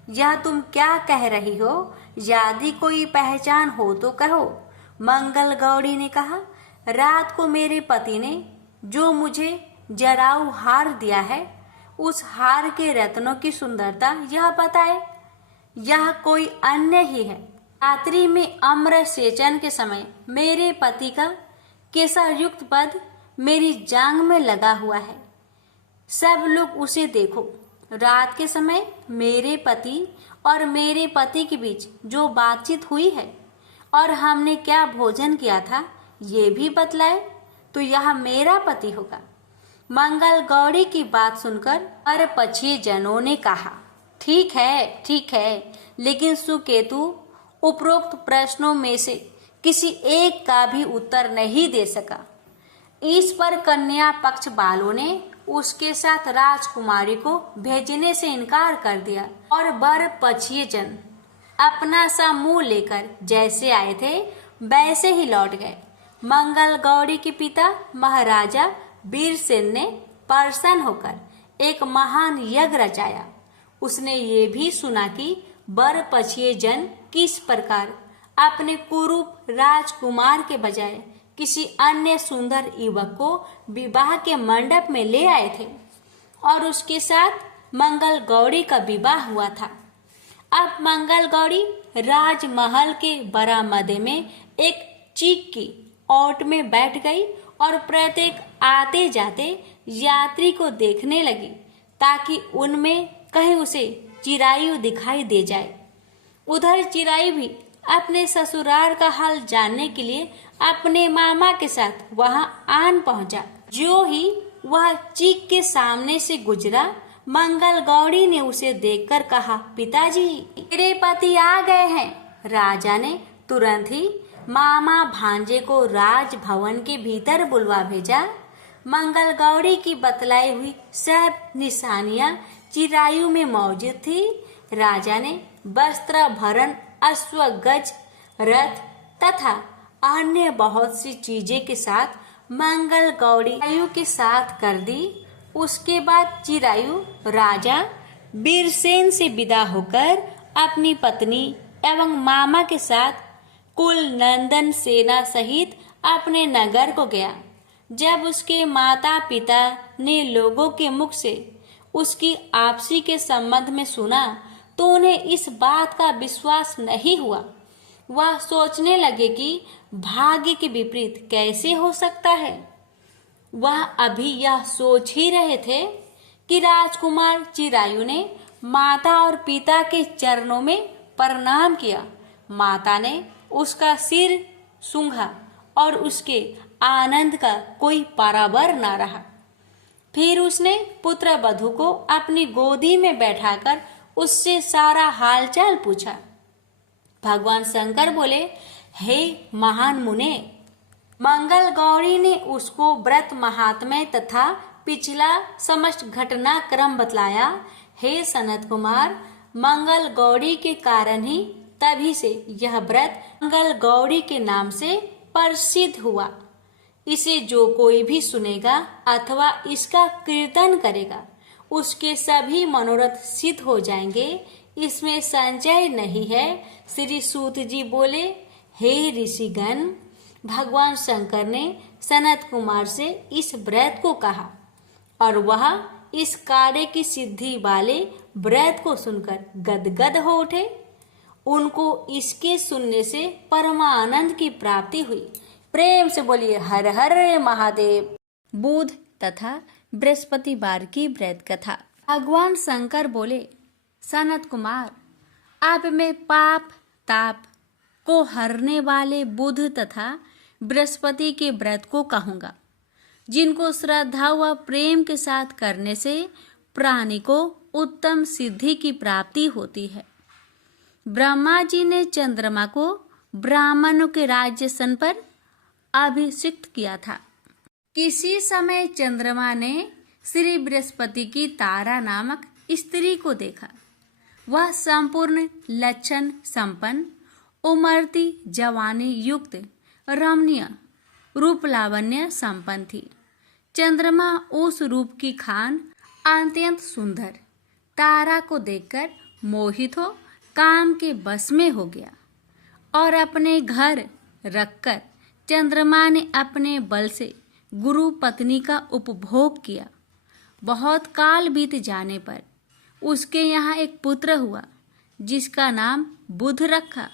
यह तुम क्या कह रही हो? यदि कोई पहचान हो तो कहो। मंगल गौरी ने कहा, रात को मेरे पति ने जो मुझे जराऊ हार दिया है, उस हार के रत्नों की सुंदरता यह बताए, यह कोई अन्य ही है। रात्रि में अम्र सेचन के समय मेरे पति का केसरयुक्त पद मेरी जांग में लगा हुआ है। सब लोग उसे देखो। रात के समय मेरे पति और मेरे पति के बीच जो बातचीत हुई है और हमने क्या भोजन किया था, ये भी बतलाए तो यह मेरा पति होगा। मंगल गौरी की बात सुनकर वर पक्षी जनों ने कहा, ठीक है, लेकिन सुकेतु उपरोक्त प्रश्नों में से किसी एक का भी उत्तर नहीं दे सका। इस पर कन्या पक्ष वालों ने उसके साथ राजकुमारी को भेजने से इनकार कर दिया और वर पक्षी जन अपना सा मुंह लेकर जैसे आए थे वैसे ही लौट गए। मंगल गौरी के पिता महाराजा वीरसेन ने प्रसन्न होकर एक महान यज्ञ रचाया। उसने ये भी सुना कि बर पछिए जन किस प्रकार अपने कुरूप राजकुमार के बजाय किसी अन्य सुंदर युवक को विवाह के मंडप में ले आए थे और उसके साथ मंगल गौरी का विवाह हुआ था। अब मंगल गौरी राजमहल के बरामदे में एक चीक की ओट में बैठ गई और प्रत्येक आते जाते यात्री को देखने लगी ताकि उनमें कहीं उसे चिरायु दिखाई दे जाए। उधर चिरायु भी अपने ससुराल का हाल जानने के लिए अपने मामा के साथ वहां आन पहुंचा। जो ही वह चीक के सामने से गुजरा, मंगल गौरी ने उसे देखकर कहा, पिताजी, मेरे पति आ गए हैं। राजा ने तुरंत ही मामा भांजे को राजभवन के भीतर बुलवा भेजा। मंगल गौरी की बतलाई हुई सब निशानियां चिरायु में मौजूद थी। राजा ने वस्त्र भरण, अश्वगज, रथ तथा अन्य बहुत सी चीजें के साथ मंगल गौरी चिरायु के साथ कर दी। उसके बाद चिरायु राजा बीरसेन से विदा होकर अपनी पत्नी एवं मामा के साथ कुल नंदन सेना सहित अपने नगर को गया। जब उसके माता पिता ने लोगों के मुख से उसकी आपसी के संबंध में सुना तो उन्हें इस बात का विश्वास नहीं हुआ। वह सोचने लगे कि भाग्य के विपरीत कैसे हो सकता है। वह अभी यह सोच ही रहे थे कि राजकुमार चिरायु ने माता और पिता के चरणों में प्रणाम किया। माता ने उसका सिर सूंघा और उसके आनंद का कोई पारावर न रहा। फिर उसने पुत्र वधू को अपनी गोदी में बैठाकर उससे सारा हालचाल पूछा। भगवान शंकर बोले, हे महान मुने, मंगल गौरी ने उसको व्रत महात्म्य तथा पिछला समस्त घटनाक्रम बतलाया। हे सनत कुमार, मंगल गौरी के कारण ही तभी से यह व्रत मंगल गौरी के नाम से प्रसिद्ध हुआ। इसे जो कोई भी सुनेगा अथवा इसका कीर्तन करेगा उसके सभी मनोरथ सिद्ध हो जाएंगे, इसमें संशय नहीं है। श्री सूत जी बोले, हे ऋषिगण, भगवान शंकर ने सनत कुमार से इस व्रत को कहा और वह इस कार्य की सिद्धि वाले व्रत को सुनकर गदगद हो उठे। उनको इसके सुनने से परमानंद की प्राप्ति हुई। प्रेम से बोलिए हर हर महादेव। बुध तथा बृहस्पतिवार की व्रत कथा। भगवान शंकर बोले, सनत कुमार, आप में पाप ताप को हरने वाले बुध तथा बृहस्पति के व्रत को कहूँगा, जिनको श्रद्धा व प्रेम के साथ करने से प्राणी को उत्तम सिद्धि की प्राप्ति होती है। ब्रह्मा जी ने चंद्रमा को ब्राह्मणों के राज्यसन पर अभिषिक्त किया था। किसी समय चंद्रमा ने श्री बृहस्पति की तारा नामक स्त्री को देखा। वह संपूर्ण लक्षण संपन्न, उमरती जवानी युक्त, रमणीय रूप लावण्य संपन्न थी। चंद्रमा उस रूप की खान अत्यंत सुंदर तारा को देखकर मोहित हो काम के बस में हो गया और अपने घर रखकर चंद्रमा ने अपने बल से गुरु पत्नी का उपभोग किया। बहुत काल बीत जाने पर उसके यहाँ एक पुत्र हुआ जिसका नाम बुध रखा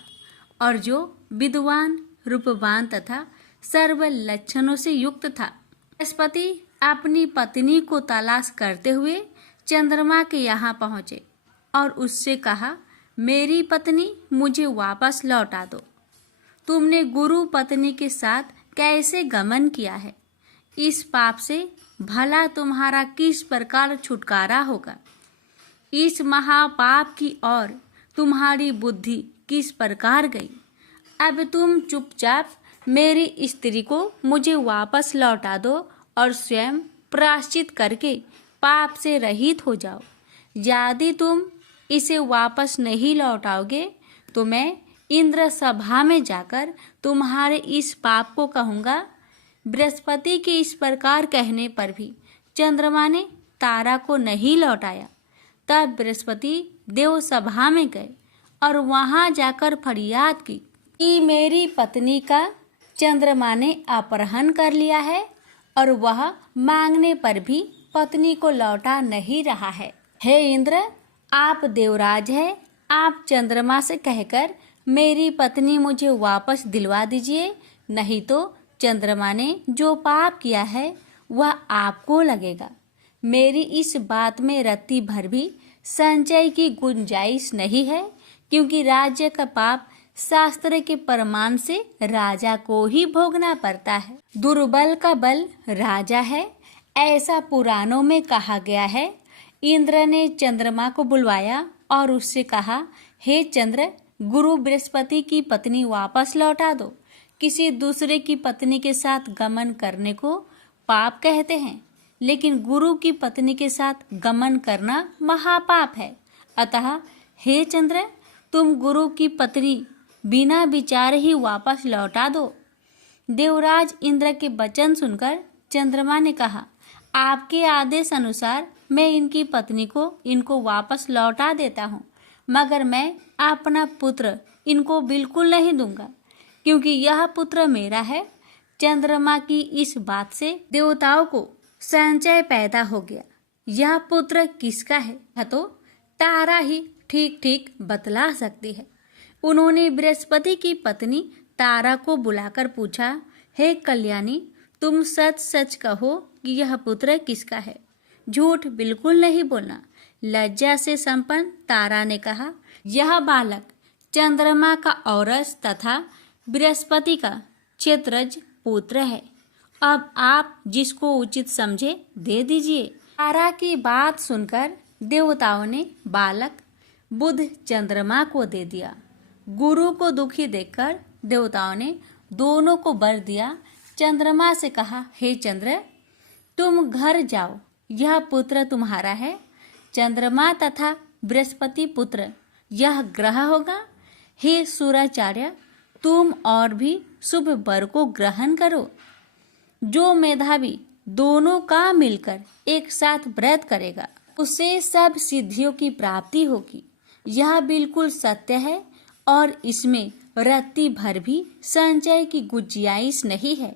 और जो विद्वान, रूपवान तथा सर्व लक्षणों से युक्त था। बृहस्पति अपनी पत्नी को तलाश करते हुए चंद्रमा के यहाँ पहुँचे और उससे कहा, मेरी पत्नी मुझे वापस लौटा दो। तुमने गुरु पत्नी के साथ कैसे गमन किया है? इस पाप से भला तुम्हारा किस प्रकार छुटकारा होगा? इस महापाप की ओर तुम्हारी बुद्धि किस प्रकार गई? अब तुम चुपचाप मेरी स्त्री को मुझे वापस लौटा दो और स्वयं प्रायश्चित करके पाप से रहित हो जाओ। यदि तुम इसे वापस नहीं लौटाओगे तो मैं इंद्र सभा में जाकर तुम्हारे इस पाप को कहूँगा। बृहस्पति के इस प्रकार कहने पर भी चंद्रमा ने तारा को नहीं लौटाया। तब बृहस्पति देव सभा में गए और वहां जाकर फरियाद की कि मेरी पत्नी का चंद्रमा ने अपहरण कर लिया है और वह मांगने पर भी पत्नी को लौटा नहीं रहा है। हे इंद्र, आप देवराज है, आप चंद्रमा से कहकर मेरी पत्नी मुझे वापस दिलवा दीजिए, नहीं तो चंद्रमा ने जो पाप किया है वह आपको लगेगा। मेरी इस बात में रत्ती भर भी संचय की गुंजाइश नहीं है, क्योंकि राज्य का पाप शास्त्र के प्रमाण से राजा को ही भोगना पड़ता है। दुर्बल का बल राजा है, ऐसा पुराणों में कहा गया है। इंद्र ने चंद्रमा को बुलवाया और उससे कहा, हे चंद्र, गुरु बृहस्पति की पत्नी वापस लौटा दो। किसी दूसरे की पत्नी के साथ गमन करने को पाप कहते हैं, लेकिन गुरु की पत्नी के साथ गमन करना महापाप है। अतः हे चंद्र, तुम गुरु की पत्नी बिना विचार ही वापस लौटा दो। देवराज इंद्र के वचन सुनकर चंद्रमा ने कहा, आपके आदेश अनुसार मैं इनकी पत्नी को इनको वापस लौटा देता हूँ, मगर मैं अपना पुत्र इनको बिल्कुल नहीं दूंगा, क्योंकि यह पुत्र मेरा है। चंद्रमा की इस बात से देवताओं को संशय पैदा हो गया, यह पुत्र किसका है? यह तो तारा ही ठीक ठीक बतला सकती है। उन्होंने बृहस्पति की पत्नी तारा को बुलाकर पूछा, हे कल्याणी, तुम सच सच कहो कि यह पुत्र किसका है, झूठ बिल्कुल नहीं बोलना। लज्जा से संपन्न तारा ने कहा, यह बालक चंद्रमा का औरस तथा बृहस्पति का क्षेत्रज पुत्र है। अब आप जिसको उचित समझे दे दीजिए। तारा की बात सुनकर देवताओं ने बालक बुध चंद्रमा को दे दिया। गुरु को दुखी देखकर देवताओं ने दोनों को वर दिया। चंद्रमा से कहा, हे चंद्र, तुम घर जाओ, यह पुत्र तुम्हारा है। चंद्रमा तथा बृहस्पति पुत्र यह ग्रह होगा। हे सूर्याचार्य, तुम और भी शुभ वर को ग्रहण करो। जो मेधावी दोनों का मिलकर एक साथ व्रत करेगा उसे सब सिद्धियों की प्राप्ति होगी। यह बिल्कुल सत्य है और इसमें रत्ती भर भी संचय की गुंजाइश नहीं है।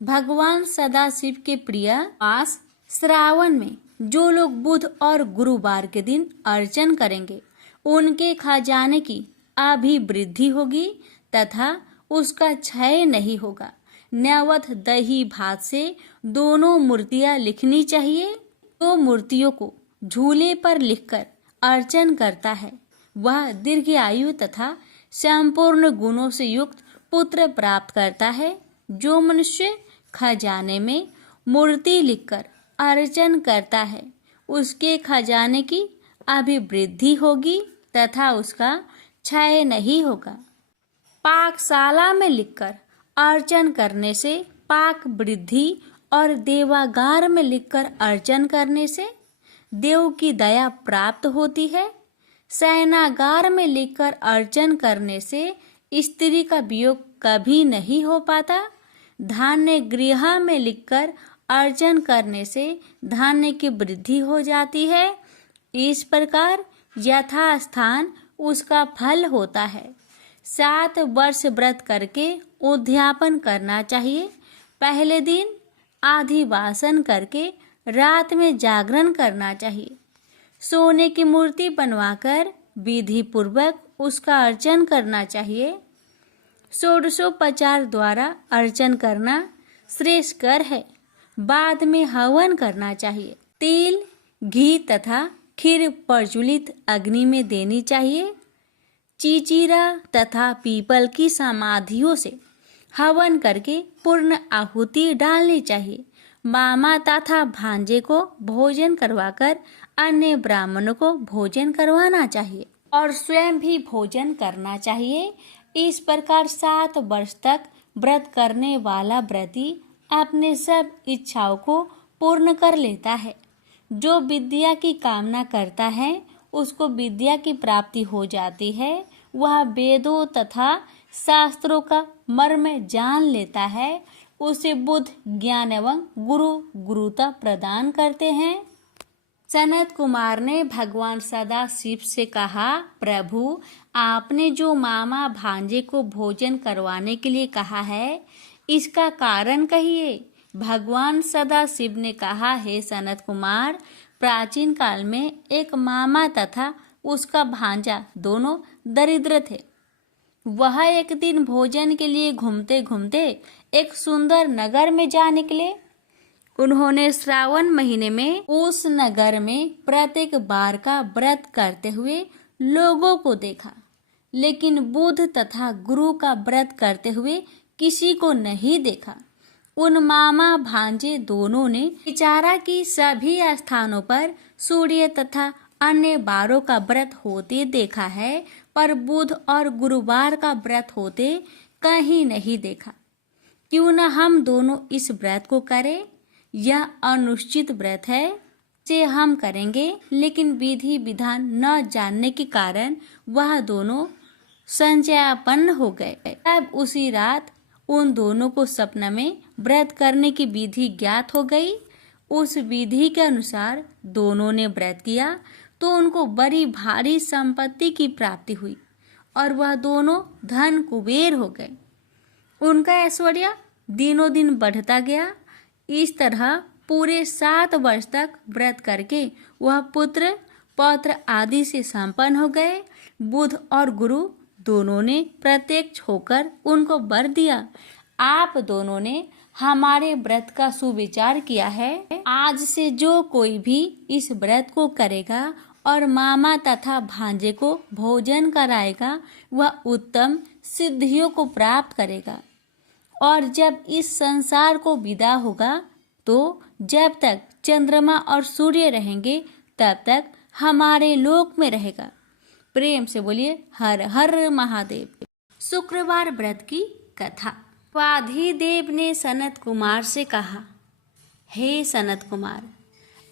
भगवान सदाशिव के प्रिय मास श्रावण में जो लोग बुध और गुरुवार के दिन अर्चन करेंगे, उनके खजाने की अभिवृद्धि होगी तथा उसका क्षय नहीं होगा। नैवेद्य दही भात से दोनों मूर्तियां लिखनी चाहिए। तो मूर्तियों को झूले पर लिखकर अर्चन करता है, वह दीर्घ आयु तथा संपूर्ण गुणों से युक्त पुत्र प्राप्त करता है। जो मनुष्य खजाने में मूर्ति लिखकर अर्चन करता है, उसके खजाने की अभिवृद्धि होगी तथा उसका क्षय नहीं होगा। पाकशाला में लिखकर अर्चन करने से पाक वृद्धि और देवागार में लिखकर अर्चन करने से देव की दया प्राप्त होती है। शयनागार में लिखकर अर्चन करने से स्त्री का वियोग कभी नहीं हो पाता। धान्य गृह में लिखकर अर्चन करने से धान्य की वृद्धि हो जाती है। इस प्रकार यथास्थान उसका फल होता है। 7 वर्ष व्रत करके उद्यापन करना चाहिए। पहले दिन आधिवासन करके रात में जागरण करना चाहिए। सोने की मूर्ति बनवाकर विधि पूर्वक उसका अर्चन करना चाहिए। षोडशोपचार द्वारा अर्चन करना श्रेष्ठकर है। बाद में हवन करना चाहिए। तेल, घी तथा खीर प्रज्वलित अग्नि में देनी चाहिए। चिचिरा तथा पीपल की समाधियों से हवन करके पूर्ण आहुति डालनी चाहिए। मामा तथा भांजे को भोजन करवाकर अन्य ब्राह्मणों को भोजन करवाना चाहिए और स्वयं भी भोजन करना चाहिए। इस प्रकार 7 वर्ष तक व्रत करने वाला व्रती अपने सब इच्छाओं को पूर्ण कर लेता है। जो विद्या की कामना करता है उसको विद्या की प्राप्ति हो जाती है। वह वेदों तथा शास्त्रों का मर्म जान लेता है। उसे बुद्ध ज्ञान एवं गुरु गुरुता प्रदान करते हैं। सनत कुमार ने भगवान सदाशिव से कहा, प्रभु, आपने जो मामा भांजे को भोजन करवाने के लिए कहा है, इसका कारण कहिए। भगवान सदाशिव ने कहा, हे सनत कुमार, प्राचीन काल में एक मामा तथा उसका भांजा दोनों दरिद्र थे। वह एक दिन भोजन के लिए घूमते घूमते एक सुंदर नगर में जा निकले। उन्होंने श्रावण महीने में उस नगर में प्रत्येक बार का व्रत करते हुए लोगों को देखा, लेकिन बुद्ध तथा गुरु का व्रत करते हुए किसी को नहीं देखा। उन मामा भांजे दोनों ने विचारा कि सभी स्थानों पर सूर्य तथा अन्य बारों का व्रत होते देखा है, पर बुध और गुरुवार का व्रत होते कहीं नहीं देखा। क्यों न हम दोनों इस व्रत को करें। यह अनिश्चित व्रत है, इसे हम करेंगे, लेकिन विधि विधान न जानने के कारण वह दोनों संशयापन्न हो गए। तब उसी रात उन दोनों को सपने में व्रत करने की विधि ज्ञात हो गई। उस विधि के अनुसार दोनों ने व्रत किया तो उनको बड़ी भारी संपत्ति की प्राप्ति हुई और वह दोनों धन कुबेर हो गए। उनका ऐश्वर्य दिनों दिन बढ़ता गया। इस तरह पूरे 7 वर्ष तक व्रत करके वह पुत्र पौत्र आदि से संपन्न हो गए। बुध और गुरु दोनों ने प्रत्यक्ष होकर उनको वर दिया, आप दोनों ने हमारे व्रत का सुविचार किया है। आज से जो कोई भी इस व्रत को करेगा और मामा तथा भांजे को भोजन कराएगा, वह उत्तम सिद्धियों को प्राप्त करेगा और जब इस संसार को विदा होगा तो जब तक चंद्रमा और सूर्य रहेंगे तब तक हमारे लोक में रहेगा। प्रेम से बोलिए हर हर महादेव। शुक्रवार व्रत की कथा। स्वाधिदेव ने सनत कुमार से कहा, हे सनत कुमार,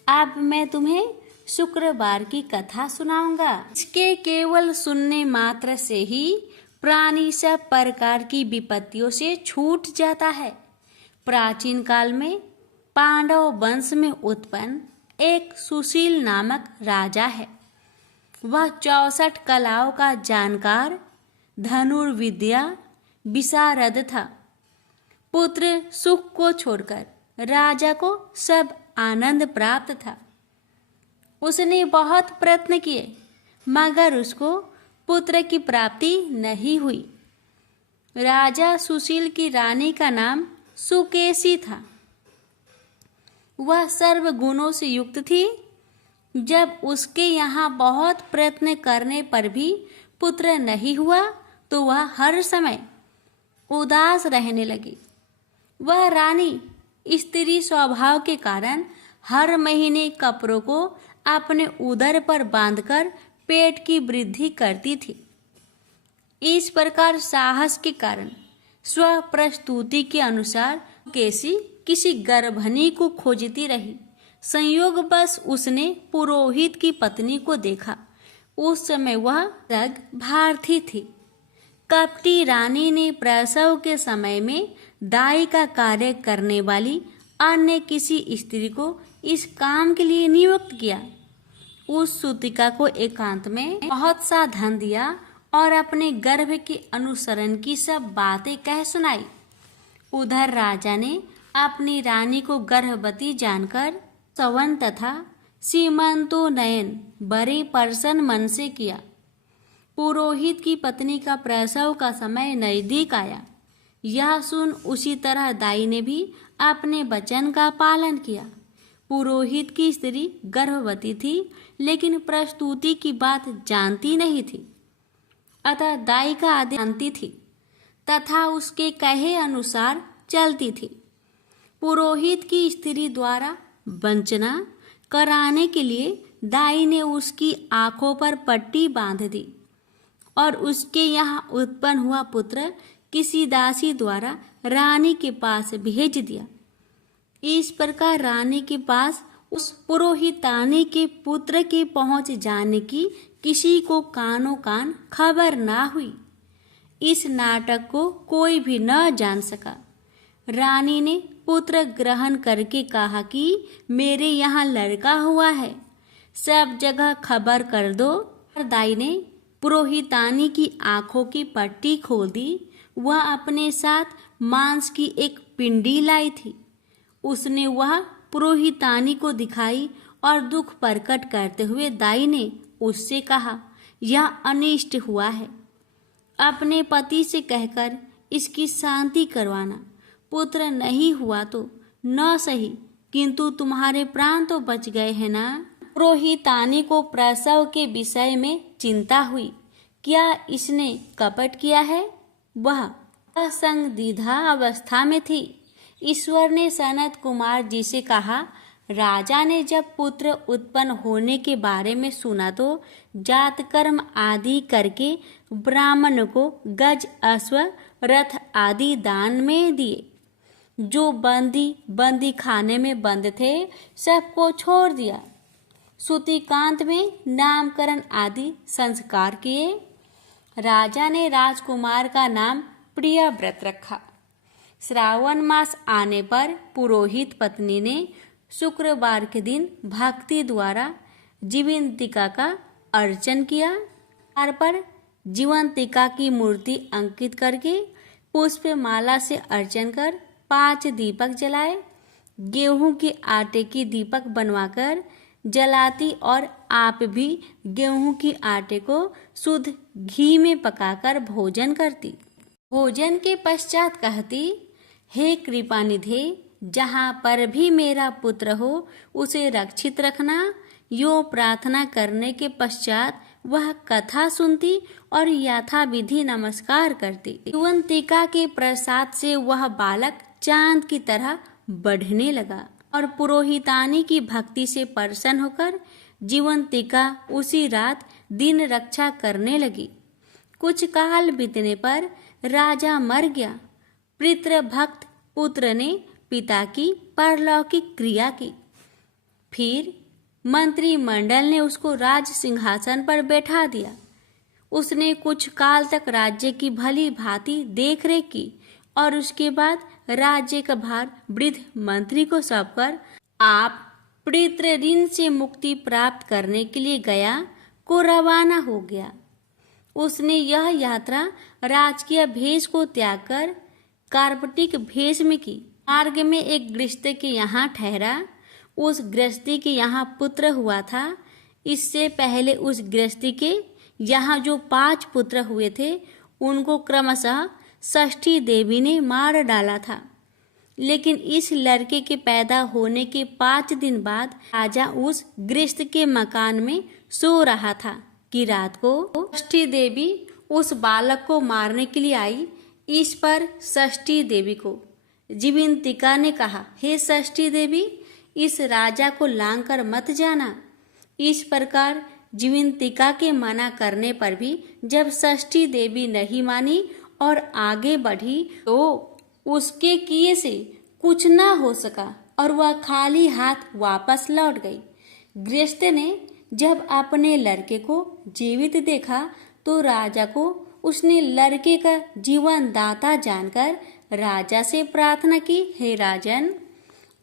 अब मैं तुम्हें शुक्रवार की कथा सुनाऊंगा। इसके केवल सुनने मात्र से ही प्राणी सब प्रकार की विपत्तियों से छूट जाता है। प्राचीन काल में पांडव वंश में उत्पन्न एक सुशील नामक राजा है। वह 64 कलाओं का जानकार, धनुर्विद्या विशारद था। पुत्र सुख को छोड़कर राजा को सब आनंद प्राप्त था। उसने बहुत प्रयत्न किए मगर उसको पुत्र की प्राप्ति नहीं हुई। राजा सुशील की रानी का नाम सुकेशी था। वह सर्व गुणों से युक्त थी। जब उसके यहाँ बहुत प्रयत्न करने पर भी पुत्र नहीं हुआ तो वह हर समय उदास रहने लगी। वह रानी स्त्री स्वभाव के कारण हर महीने कपड़ों को अपने उदर पर बांधकर पेट की वृद्धि करती थी। इस प्रकार साहस के कारण स्व प्रस्तुति के अनुसार केसी किसी गर्भनी को खोजती रही। संयोग बस उसने पुरोहित की पत्नी को देखा। उस समय वह भारती थी। कपटी रानी ने प्रसव के समय में दाई का कार्य करने वाली अन्य किसी स्त्री को इस काम के लिए नियुक्त किया। उस सूतिका को एकांत में बहुत सा धन दिया और अपने गर्भ के अनुसरण की सब बातें कह सुनाई। उधर राजा ने अपनी रानी को गर्भवती जानकर सवन तथा सीमंतोन्नयन बड़े प्रसन्न मन से किया। पुरोहित की पत्नी का प्रसव का समय नजदीक आया। यह सुन उसी तरह दाई ने भी अपने वचन का पालन किया। पुरोहित की स्त्री गर्भवती थी लेकिन प्रस्तुति की बात जानती नहीं थी, अतः दाई का आदेश मानती थी तथा उसके कहे अनुसार चलती थी। पुरोहित की स्त्री द्वारा वंचना कराने के लिए दाई ने उसकी आंखों पर पट्टी बांध दी और उसके यहाँ उत्पन्न हुआ पुत्र किसी दासी द्वारा रानी के पास भेज दिया। इस प्रकार रानी के पास उस पुरोहितानी के पुत्र के पहुंच जाने की किसी को कानों कान खबर ना हुई। इस नाटक को कोई भी न जान सका। रानी ने पुत्र ग्रहण करके कहा कि मेरे यहाँ लड़का हुआ है। सब जगह खबर कर दो। दाई ने पुरोहितानी की आंखों की पट्टी खोल दी। वह अपने साथ मांस की एक पिंडी लाई थी। उसने वह पुरोहितानी को दिखाई और दुख प्रकट करते हुए दाई ने उससे कहा, यह अनिष्ट हुआ है। अपने पति से कहकर इसकी शांति करवाना। पुत्र नहीं हुआ तो न सही, किंतु तुम्हारे प्राण तो बच गए हैं ना। पुरोहितानी को प्रसव के विषय में चिंता हुई। क्या इसने कपट किया है? वह असंदिग्धा अवस्था में थी। ईश्वर ने सनत कुमार जी से कहा, राजा ने जब पुत्र उत्पन्न होने के बारे में सुना तो जात कर्म आदि करके ब्राह्मण को गज, अश्व, रथ आदि दान में दिए। जो बंदी खाने में बंद थे सबको छोड़ दिया। सूतिकांत में नामकरण आदि संस्कार किए। राजा ने राजकुमार का नाम प्रियव्रत रखा। श्रावण मास आने पर पुरोहित पत्नी ने शुक्रवार के दिन भक्ति द्वारा जीवंतिका का अर्चन किया। द्वार पर जीवंतिका की मूर्ति अंकित करके पुष्प माला से अर्चन कर 5 दीपक जलाए। गेहूं के आटे की दीपक बनवाकर जलाती और आप भी गेहूं की आटे को शुद्ध घी में पकाकर भोजन करती। भोजन के पश्चात कहती, हे कृपानिधे, जहाँ पर भी मेरा पुत्र हो उसे रक्षित रखना। यो प्रार्थना करने के पश्चात वह कथा सुनती और यथाविधि नमस्कार करती। जीवंतिका के प्रसाद से वह बालक चांद की तरह बढ़ने लगा और पुरोहितानी की भक्ति से प्रसन्न होकर जीवंतिका उसी रात दिन रक्षा करने लगी। कुछ काल बीतने पर राजा मर गया। पितृभक्त पुत्र ने पिता की पारलौकिक क्रिया की। फिर मंत्रिमंडल ने उसको राज सिंहासन पर बैठा दिया। उसने कुछ काल तक राज्य की भली भांति देखरेख की और उसके बाद राज्य का भार वृद्ध मंत्री को सौंपकर आप पितृ ऋण से मुक्ति प्राप्त करने के लिए गया को रवाना हो गया। उसने यह यात्रा राजकीय भेष को त्याग कर कार्पटिक भेष में की। मार्ग में एक गृहस्थ के यहाँ ठहरा। उस गृहस्थी के यहाँ पुत्र हुआ था। इससे पहले उस गृहस्थी के यहाँ जो 5 पुत्र हुए थे उनको क्रमशः षष्ठी देवी ने मार डाला था। लेकिन इस लड़के के पैदा होने के 5 दिन बाद राजा उस गृहस्थ के मकान में सो रहा था कि रात को षष्ठी देवी उस बालक को मारने के लिए आई। इस पर षष्ठी देवी को जीवंतिका ने कहा, हे षष्ठी देवी, इस राजा को लांग कर मत जाना। इस प्रकार जीवंतिका के मना करने पर भी जब षष्ठी देवी नहीं मानी और आगे बढ़ी तो उसके किए से कुछ ना हो सका और वह खाली हाथ वापस लौट गई। गृहस्थ ने जब अपने लड़के को जीवित देखा तो राजा को उसने लड़के का जीवन दाता जानकर राजा से प्रार्थना की, हे राजन,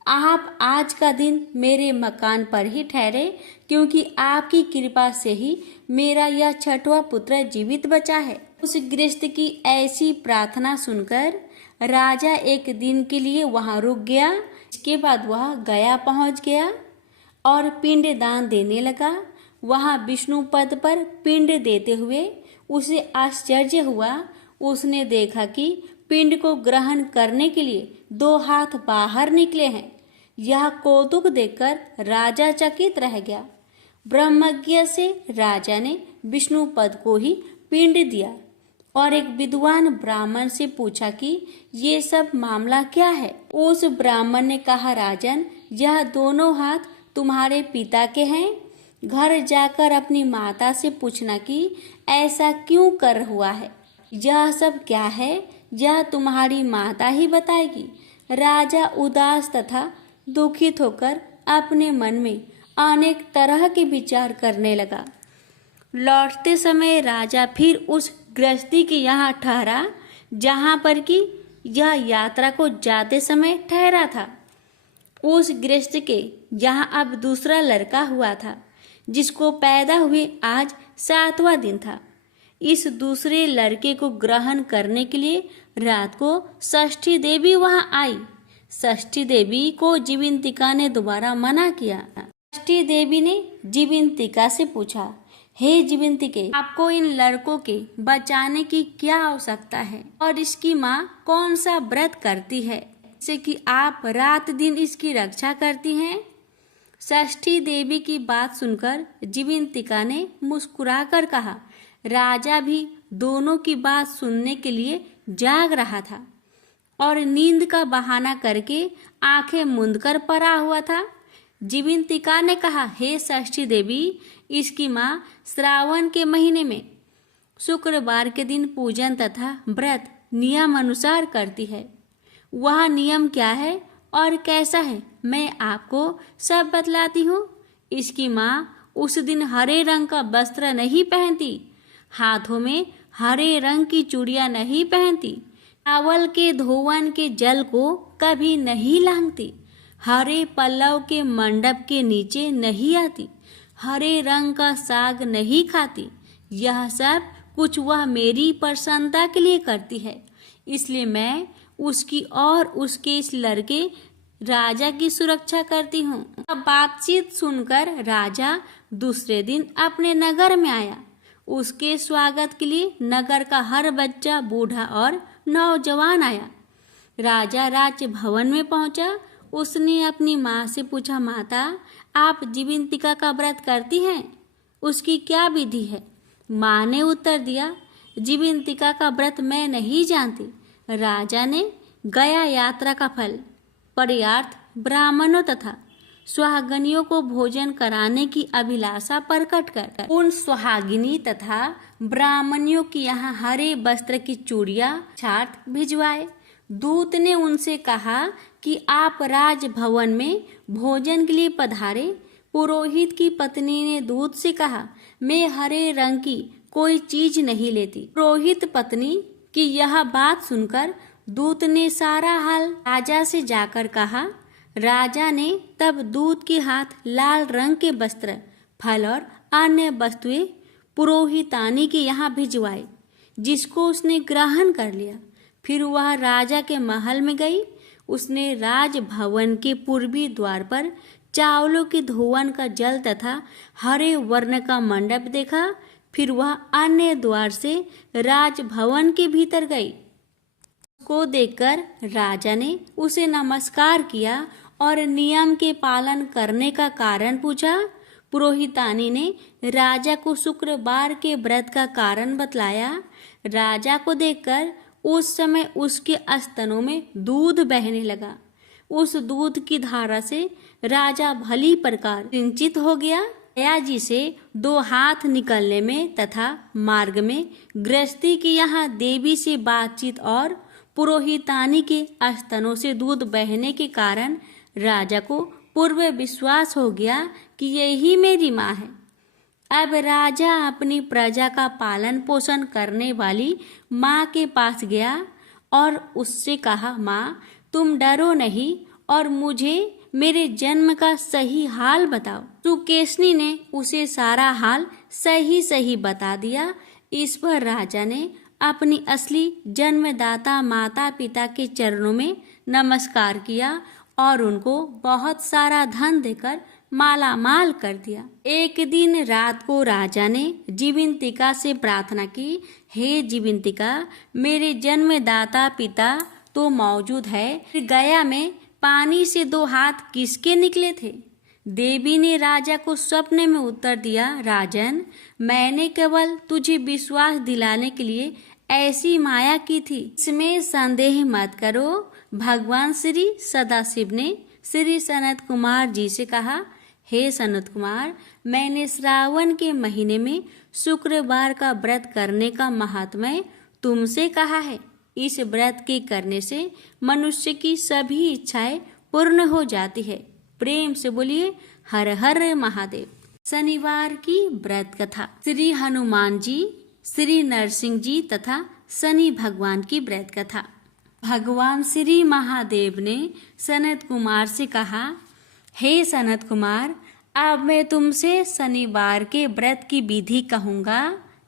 आप आज का दिन मेरे मकान पर ही ठहरे, क्योंकि आपकी कृपा से ही मेरा यह 6वां पुत्र जीवित बचा है। उस गृहस्थ की ऐसी प्रार्थना सुनकर राजा एक दिन के लिए वहां रुक गया। इसके बाद वह गया पहुंच गया और पिंड दान देने लगा। वहां विष्णु पद पर पिंड देते हुए उसे आश्चर्य हुआ। उसने देखा कि पिंड को ग्रहण करने के लिए 2 हाथ बाहर निकले हैं। यह कौतुक देखकर राजा चकित रह गया। ब्रह्मज्ञ से राजा ने विष्णु पद को ही पिंड दिया और एक विद्वान ब्राह्मण से पूछा कि ये सब मामला क्या है। उस ब्राह्मण ने कहा, राजन, यह दोनों हाथ तुम्हारे पिता के हैं। घर जाकर अपनी माता से पूछना कि ऐसा क्यों कर हुआ है। यह सब क्या है, यह तुम्हारी माता ही बताएगी। राजा उदास तथा दुखित होकर अपने मन में अनेक तरह के विचार करने लगा। लौटते समय राजा फिर उस गृहस्थी के यहाँ ठहरा जहाँ पर कि यह यात्रा को जाते समय ठहरा था। उस गृहस्थ के यहाँ अब दूसरा लड़का हुआ था। जिसको पैदा हुए आज 7वां दिन था। इस दूसरे लड़के को ग्रहण करने के लिए रात को षष्ठी देवी वहां आई। षष्ठी देवी को जीवंतिका ने दोबारा मना किया। षष्ठी देवी ने जीवंतिका से पूछा, हे जीवंतिके, आपको इन लड़कों के बचाने की क्या आवश्यकता है और इसकी माँ कौन सा व्रत करती है जिससे कि आप रात दिन इसकी रक्षा करती हैं? षष्ठी देवी की बात सुनकर जीवंतिका ने मुस्कुराकर कहा, राजा भी दोनों की बात सुनने के लिए जाग रहा था और नींद का बहाना करके आंखें मूंदकर पड़ा हुआ था। जीवंतिका ने कहा, हे षष्ठी देवी, इसकी माँ श्रावण के महीने में शुक्रवार के दिन पूजन तथा व्रत नियम अनुसार करती है। वह नियम क्या है और कैसा है मैं आपको सब बतलाती हूँ। इसकी माँ उस दिन हरे रंग का वस्त्र नहीं पहनती, हाथों में हरे रंग की चूड़ियाँ नहीं पहनती, चावल के धोवन के जल को कभी नहीं लांघती, हरे पल्लव के मंडप के नीचे नहीं आती, हरे रंग का साग नहीं खाती। यह सब कुछ वह मेरी प्रसन्नता के लिए करती है, इसलिए मैं उसकी और उसके इस लड़के राजा की सुरक्षा करती हूँ। अब बातचीत सुनकर राजा दूसरे दिन अपने नगर में आया। उसके स्वागत के लिए नगर का हर बच्चा, बूढ़ा और नौजवान आया। राजा राजभवन में पहुंचा। उसने अपनी माँ से पूछा, माता, आप जीवंतिका का व्रत करती हैं? उसकी क्या विधि है? माँ ने उत्तर दिया, जीवंतिका का व्रत मैं नहीं जानती। राजा ने गया यात्रा का फल, पर्यार्थ ब्राह्मणों तथा सुहागिनियों को भोजन कराने की अभिलाषा प्रकट कर उन सुहागिनी तथा ब्राह्मणियों की यहाँ हरे वस्त्र की चूड़ियाँ छाट भिजवाए। दूत ने उनसे कहा कि आप राजभवन में भोजन के लिए पधारे। पुरोहित की पत्नी ने दूत से कहा, मैं हरे रंग की कोई चीज नहीं लेती। पुरोहित पत्नी की यह बात सुनकर दूत ने सारा हाल राजा से जाकर कहा। राजा ने तब दूत के हाथ लाल रंग के वस्त्र, फल और अन्य वस्तुएं पुरोहितानी के यहाँ भिजवाई, जिसको उसने ग्रहण कर लिया। फिर वह राजा के महल में गई। उसने राजभवन के पूर्वी द्वार पर चावलों के धोवन का जल तथा हरे वर्ण का मंडप देखा। फिर वह अन्य द्वार से राजभवन के भीतर गई। को देखकर राजा ने उसे नमस्कार किया और नियम के पालन करने का कारण पूछा। पुरोहितानी ने राजा को शुक्रवार के व्रत का कारण बतलाया। राजा को देखकर उस समय उसके स्तनों में दूध बहने लगा। उस दूध की धारा से राजा भली प्रकार चिंतित हो गया। दया जी से 2 हाथ निकलने में तथा मार्ग में गृहस्थी की यहाँ देवी से बातचीत और पुरोहितानी के स्तनों से दूध बहने के कारण राजा को पूर्व विश्वास हो गया कि यही मेरी माँ है। अब राजा अपनी प्रजा का पालन पोषण करने वाली माँ के पास गया और उससे कहा, माँ, तुम डरो नहीं और मुझे मेरे जन्म का सही हाल बताओ। सुकेशनी ने उसे सारा हाल सही सही बता दिया। इस पर राजा ने अपनी असली जन्मदाता माता पिता के चरणों में नमस्कार किया और उनको बहुत सारा धन देकर माला माल कर दिया। एक दिन रात को राजा ने जीवंतिका से प्रार्थना की, हे जीवंतिका, मेरे जन्मदाता पिता तो मौजूद है, गया में पानी से 2 हाथ किसके निकले थे? देवी ने राजा को स्वप्न में उत्तर दिया, राजन, मैंने केवल तुझे विश्वास दिलाने के लिए ऐसी माया की थी, इसमें संदेह मत करो। भगवान श्री सदाशिव ने श्री सनत कुमार जी से कहा, हे सनत कुमार, मैंने श्रावण के महीने में शुक्रवार का व्रत करने का महात्म्य तुमसे कहा है। इस व्रत के करने से मनुष्य की सभी इच्छाएं पूर्ण हो जाती है। प्रेम से बोलिए हर हर महादेव। शनिवार की व्रत कथा। श्री हनुमान जी, श्री नरसिंह जी तथा शनि भगवान की व्रत कथा। भगवान श्री महादेव ने सनत कुमार से कहा, हे सनत कुमार, अब मैं तुमसे शनिवार के व्रत की विधि कहूँगा,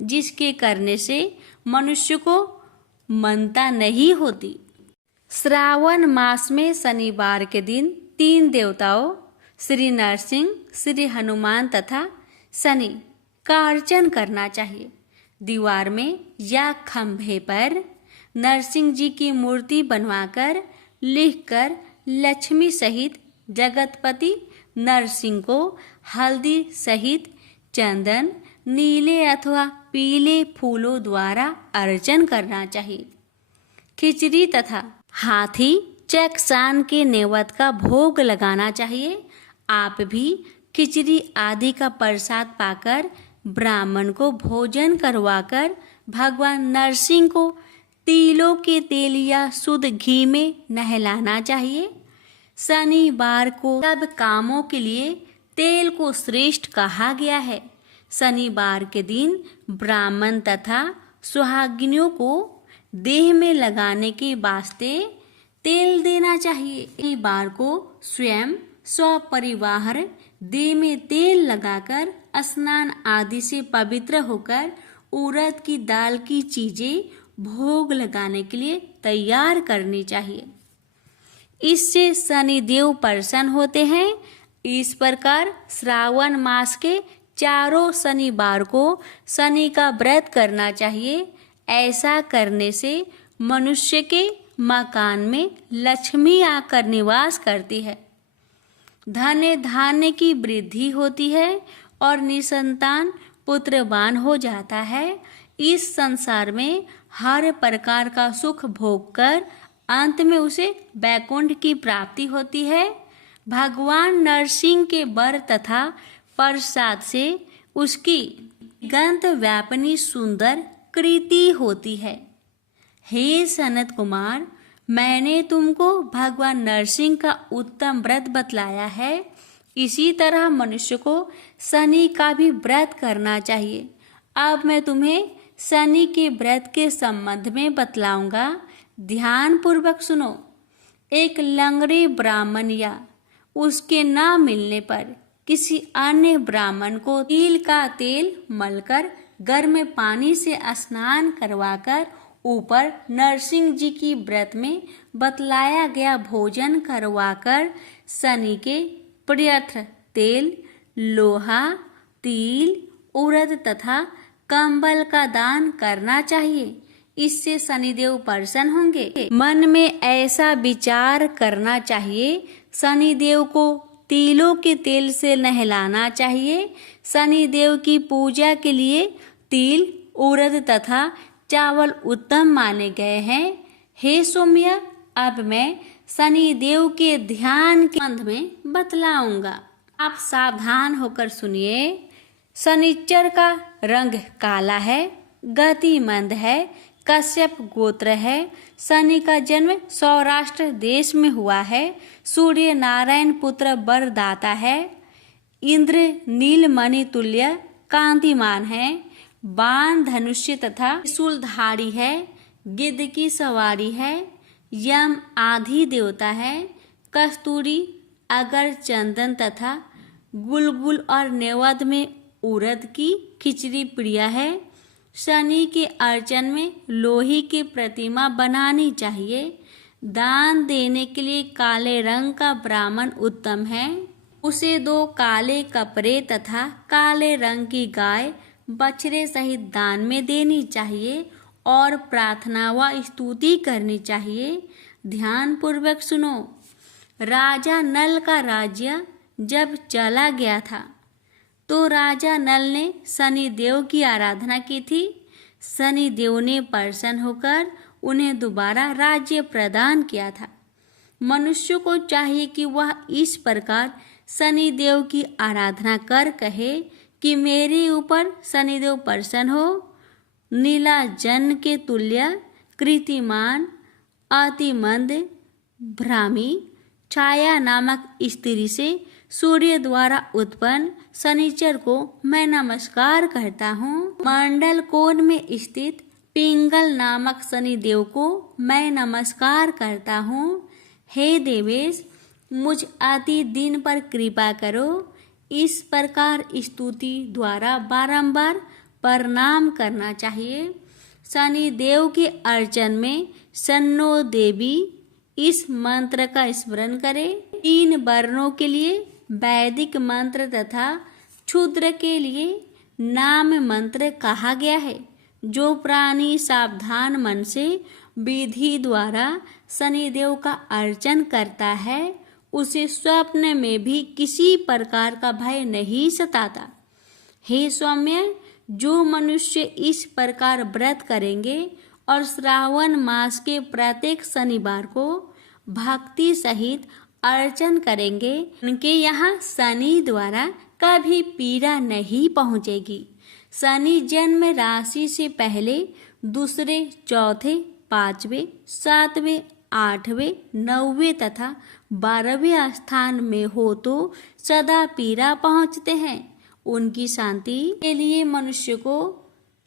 जिसके करने से मनुष्य को मनता नहीं होती। श्रावण मास में शनिवार के दिन 3 देवताओं श्री नरसिंह, श्री हनुमान तथा शनि का अर्चन करना चाहिए। दीवार में या खंभे पर नरसिंह जी की मूर्ति बनवाकर लिखकर लक्ष्मी सहित जगतपति नरसिंह को हल्दी सहित चंदन, नीले अथवा पीले फूलों द्वारा अर्चन करना चाहिए। खिचड़ी तथा हाथी चकसान के नेवत का भोग लगाना चाहिए। आप भी खिचड़ी आदि का प्रसाद पाकर ब्राह्मण को भोजन करवाकर भगवान नरसिंह को तिलों के तेल या शुद्ध घी में नहलाना चाहिए। शनिवार को सब कामों के लिए तेल को श्रेष्ठ कहा गया है। शनिवार के दिन ब्राह्मण तथा सुहागिनियों को देह में लगाने के वास्ते तेल देना चाहिए। शनिवार को स्वयं स्वपरिवार देह में तेल लगाकर स्नान आदि से पवित्र होकर उड़द की दाल की चीजें भोग लगाने के लिए तैयार करनी चाहिए। इससे शनिदेव प्रसन्न होते हैं। इस प्रकार श्रावण मास के चारों शनिवार को शनि का व्रत करना चाहिए। ऐसा करने से मनुष्य के मकान में लक्ष्मी आकर निवास करती है, धन धान्य की वृद्धि होती है और निसंतान पुत्रवान हो जाता है। इस संसार में हर प्रकार का सुख भोग कर अंत में उसे वैकुंठ की प्राप्ति होती है। भगवान नरसिंह के वर तथा प्रसाद से उसकी गंध व्यापनी सुंदर कृति होती है। हे सनत कुमार, मैंने तुमको भगवान नरसिंह का उत्तम व्रत बतलाया है। इसी तरह मनुष्य को शनि का भी व्रत करना चाहिए। अब मैं तुम्हें शनि के व्रत के संबंध में बतलाऊंगा, ध्यान पूर्वक सुनो। एक लंगड़े ब्राह्मण या उसके न मिलने पर किसी अन्य ब्राह्मण को तिल का तेल मलकर गर्म पानी से स्नान करवाकर ऊपर नरसिंह जी की व्रत में बतलाया गया भोजन करवाकर शनि के प्रियर्थ तेल, लोहा, तिल, उड़द तथा कंबल का दान करना चाहिए। इससे शनिदेव प्रसन्न होंगे। मन में ऐसा विचार करना चाहिए, शनिदेव को तिलों के तेल से नहलाना चाहिए। शनिदेव की पूजा के लिए तिल, उड़द तथा चावल उत्तम माने गए हैं। हे सौम्य, अब मैं शनिदेव के ध्यान के संबंध में बतलाऊंगा। आप सावधान होकर सुनिए। शनिचर का रंग काला है, गति मंद है, कश्यप गोत्र है। शनि का जन्म सौराष्ट्र देश में हुआ है। सूर्य नारायण पुत्र वरदाता है। इंद्र नीलमणि तुल्य कांतिमान है। बाण धनुष्य तथा त्रिशूलधारी है। गिद्ध की सवारी है। यम आदि देवता है। कस्तूरी, अगर, चंदन तथा गुलगुल और नेवद में उड़द की खिचड़ी प्रिय है। शनि के अर्चन में लोहे की प्रतिमा बनानी चाहिए। दान देने के लिए काले रंग का ब्राह्मण उत्तम है। उसे 2 काले कपड़े तथा काले रंग की गाय बछड़े सहित दान में देनी चाहिए और प्रार्थना व स्तुति करनी चाहिए। ध्यान पूर्वक सुनो। राजा नल का राज्य जब चला गया था तो राजा नल ने शनि देव की आराधना की थी। शनि देव ने प्रसन्न होकर उन्हें दोबारा राज्य प्रदान किया था। मनुष्य को चाहिए कि वह इस प्रकार शनि देव की आराधना कर कहे कि मेरे ऊपर शनिदेव प्रसन्न हो। नीला जन के तुल्य कृतिमान अतिमंद भ्रामी छाया नामक स्त्री से सूर्य द्वारा उत्पन्न शनिचर को मैं नमस्कार करता हूँ। मंडल कोण में स्थित पिंगल नामक शनिदेव को मैं नमस्कार करता हूँ। हे देवेश, मुझ अति दिन पर कृपा करो। इस प्रकार स्तुति द्वारा बारंबार प्रणाम करना चाहिए। शनि देव के अर्चन में शन्नो देवी इस मंत्र का स्मरण करें। 3 वर्णों के लिए वैदिक मंत्र तथा क्षुद्र के लिए नाम मंत्र कहा गया है। जो प्राणी सावधान मन से विधि द्वारा शनिदेव का अर्चन करता है उसे स्वप्न में भी किसी प्रकार का भय नहीं सताता। हे सौम्य, जो मनुष्य इस प्रकार व्रत करेंगे और श्रावण मास के प्रत्येक शनिवार को भक्ति सहित अर्चन करेंगे उनके यहाँ शनि द्वारा कभी पीड़ा नहीं पहुँचेगी। शनि जन्म राशि से पहले दूसरे, चौथे, 5वें, 7वें, 8वें, 9वें तथा 12वें स्थान में हो तो सदा पीड़ा पहुँचते हैं। उनकी शांति के लिए मनुष्य को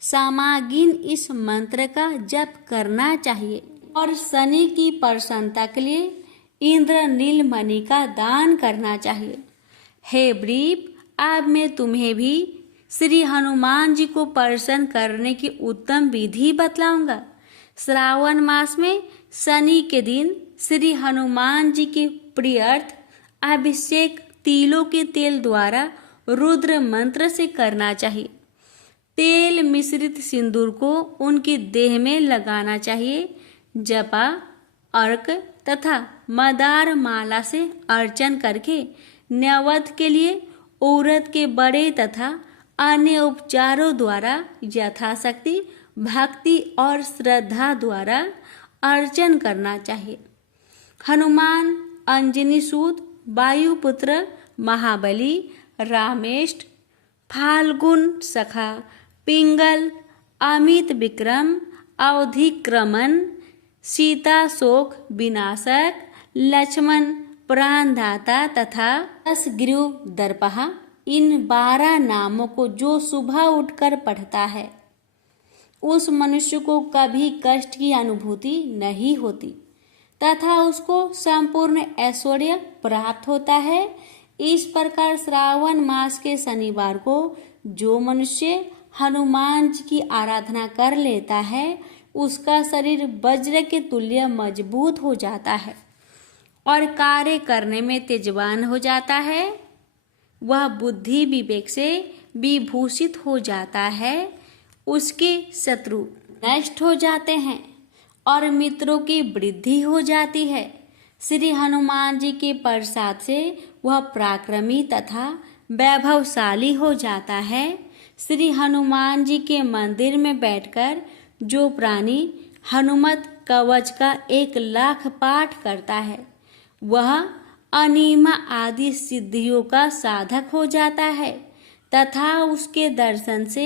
सामागिन इस मंत्र का जप करना चाहिए और शनि की प्रसन्नता के लिए इंद्र नीलमणि का दान करना चाहिए। हे वृप, अब मैं तुम्हें भी श्री हनुमान जी को प्रसन्न करने की उत्तम विधि बतलाऊंगा। श्रावण मास में शनि के दिन श्री हनुमान जी के प्रियर्थ अभिषेक तिलों के तेल द्वारा रुद्र मंत्र से करना चाहिए। तेल मिश्रित सिंदूर को उनकी देह में लगाना चाहिए। जपा, अर्क तथा मदार माला से अर्चन करके नैवेद्य के लिए औरत के बड़े तथा अन्य उपचारों द्वारा यथाशक्ति भक्ति और श्रद्धा द्वारा अर्चन करना चाहिए। हनुमान, अंजनी सूत, वायुपुत्र, महाबली, रामेष्ट, फाल्गुन सखा, पिंगल, अमित विक्रम, अवधिक्रमण, सीता शोक विनाशक, लक्ष्मण प्राणदाता तथा 10 ग्रीव दर्पहा, इन 12 नामों को जो सुबह उठकर पढ़ता है उस मनुष्य को कभी कष्ट की अनुभूति नहीं होती तथा उसको संपूर्ण ऐश्वर्य प्राप्त होता है। इस प्रकार श्रावण मास के शनिवार को जो मनुष्य हनुमान जी की आराधना कर लेता है उसका शरीर वज्र के तुल्य मजबूत हो जाता है और कार्य करने में तेजवान हो जाता है। वह बुद्धि विवेक से विभूषित हो जाता है। उसके शत्रु नष्ट हो जाते हैं और मित्रों की वृद्धि हो जाती है। श्री हनुमान जी के प्रसाद से वह पराक्रमी तथा वैभवशाली हो जाता है। श्री हनुमान जी के मंदिर में बैठकर जो प्राणी हनुमत कवच का 1,00,000 पाठ करता है वह अनीमा आदि सिद्धियों का साधक हो जाता है तथा उसके दर्शन से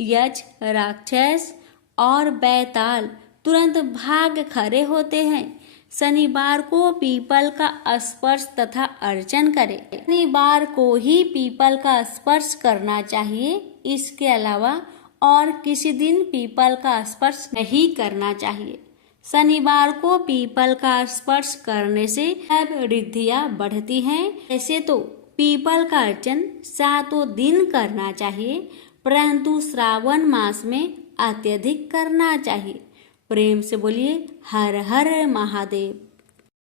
यक्ष, राक्षस और बैताल तुरंत भाग खड़े होते हैं। शनिवार को पीपल का स्पर्श तथा अर्चन करें। शनिवार को ही पीपल का स्पर्श करना चाहिए। इसके अलावा और किसी दिन पीपल का स्पर्श नहीं करना चाहिए। शनिवार को पीपल का स्पर्श करने से सब रिद्धियां बढ़ती हैं। ऐसे तो पीपल का अर्चन 7 दिन करना चाहिए परंतु श्रावण मास में अत्यधिक करना चाहिए। प्रेम से बोलिए हर हर महादेव।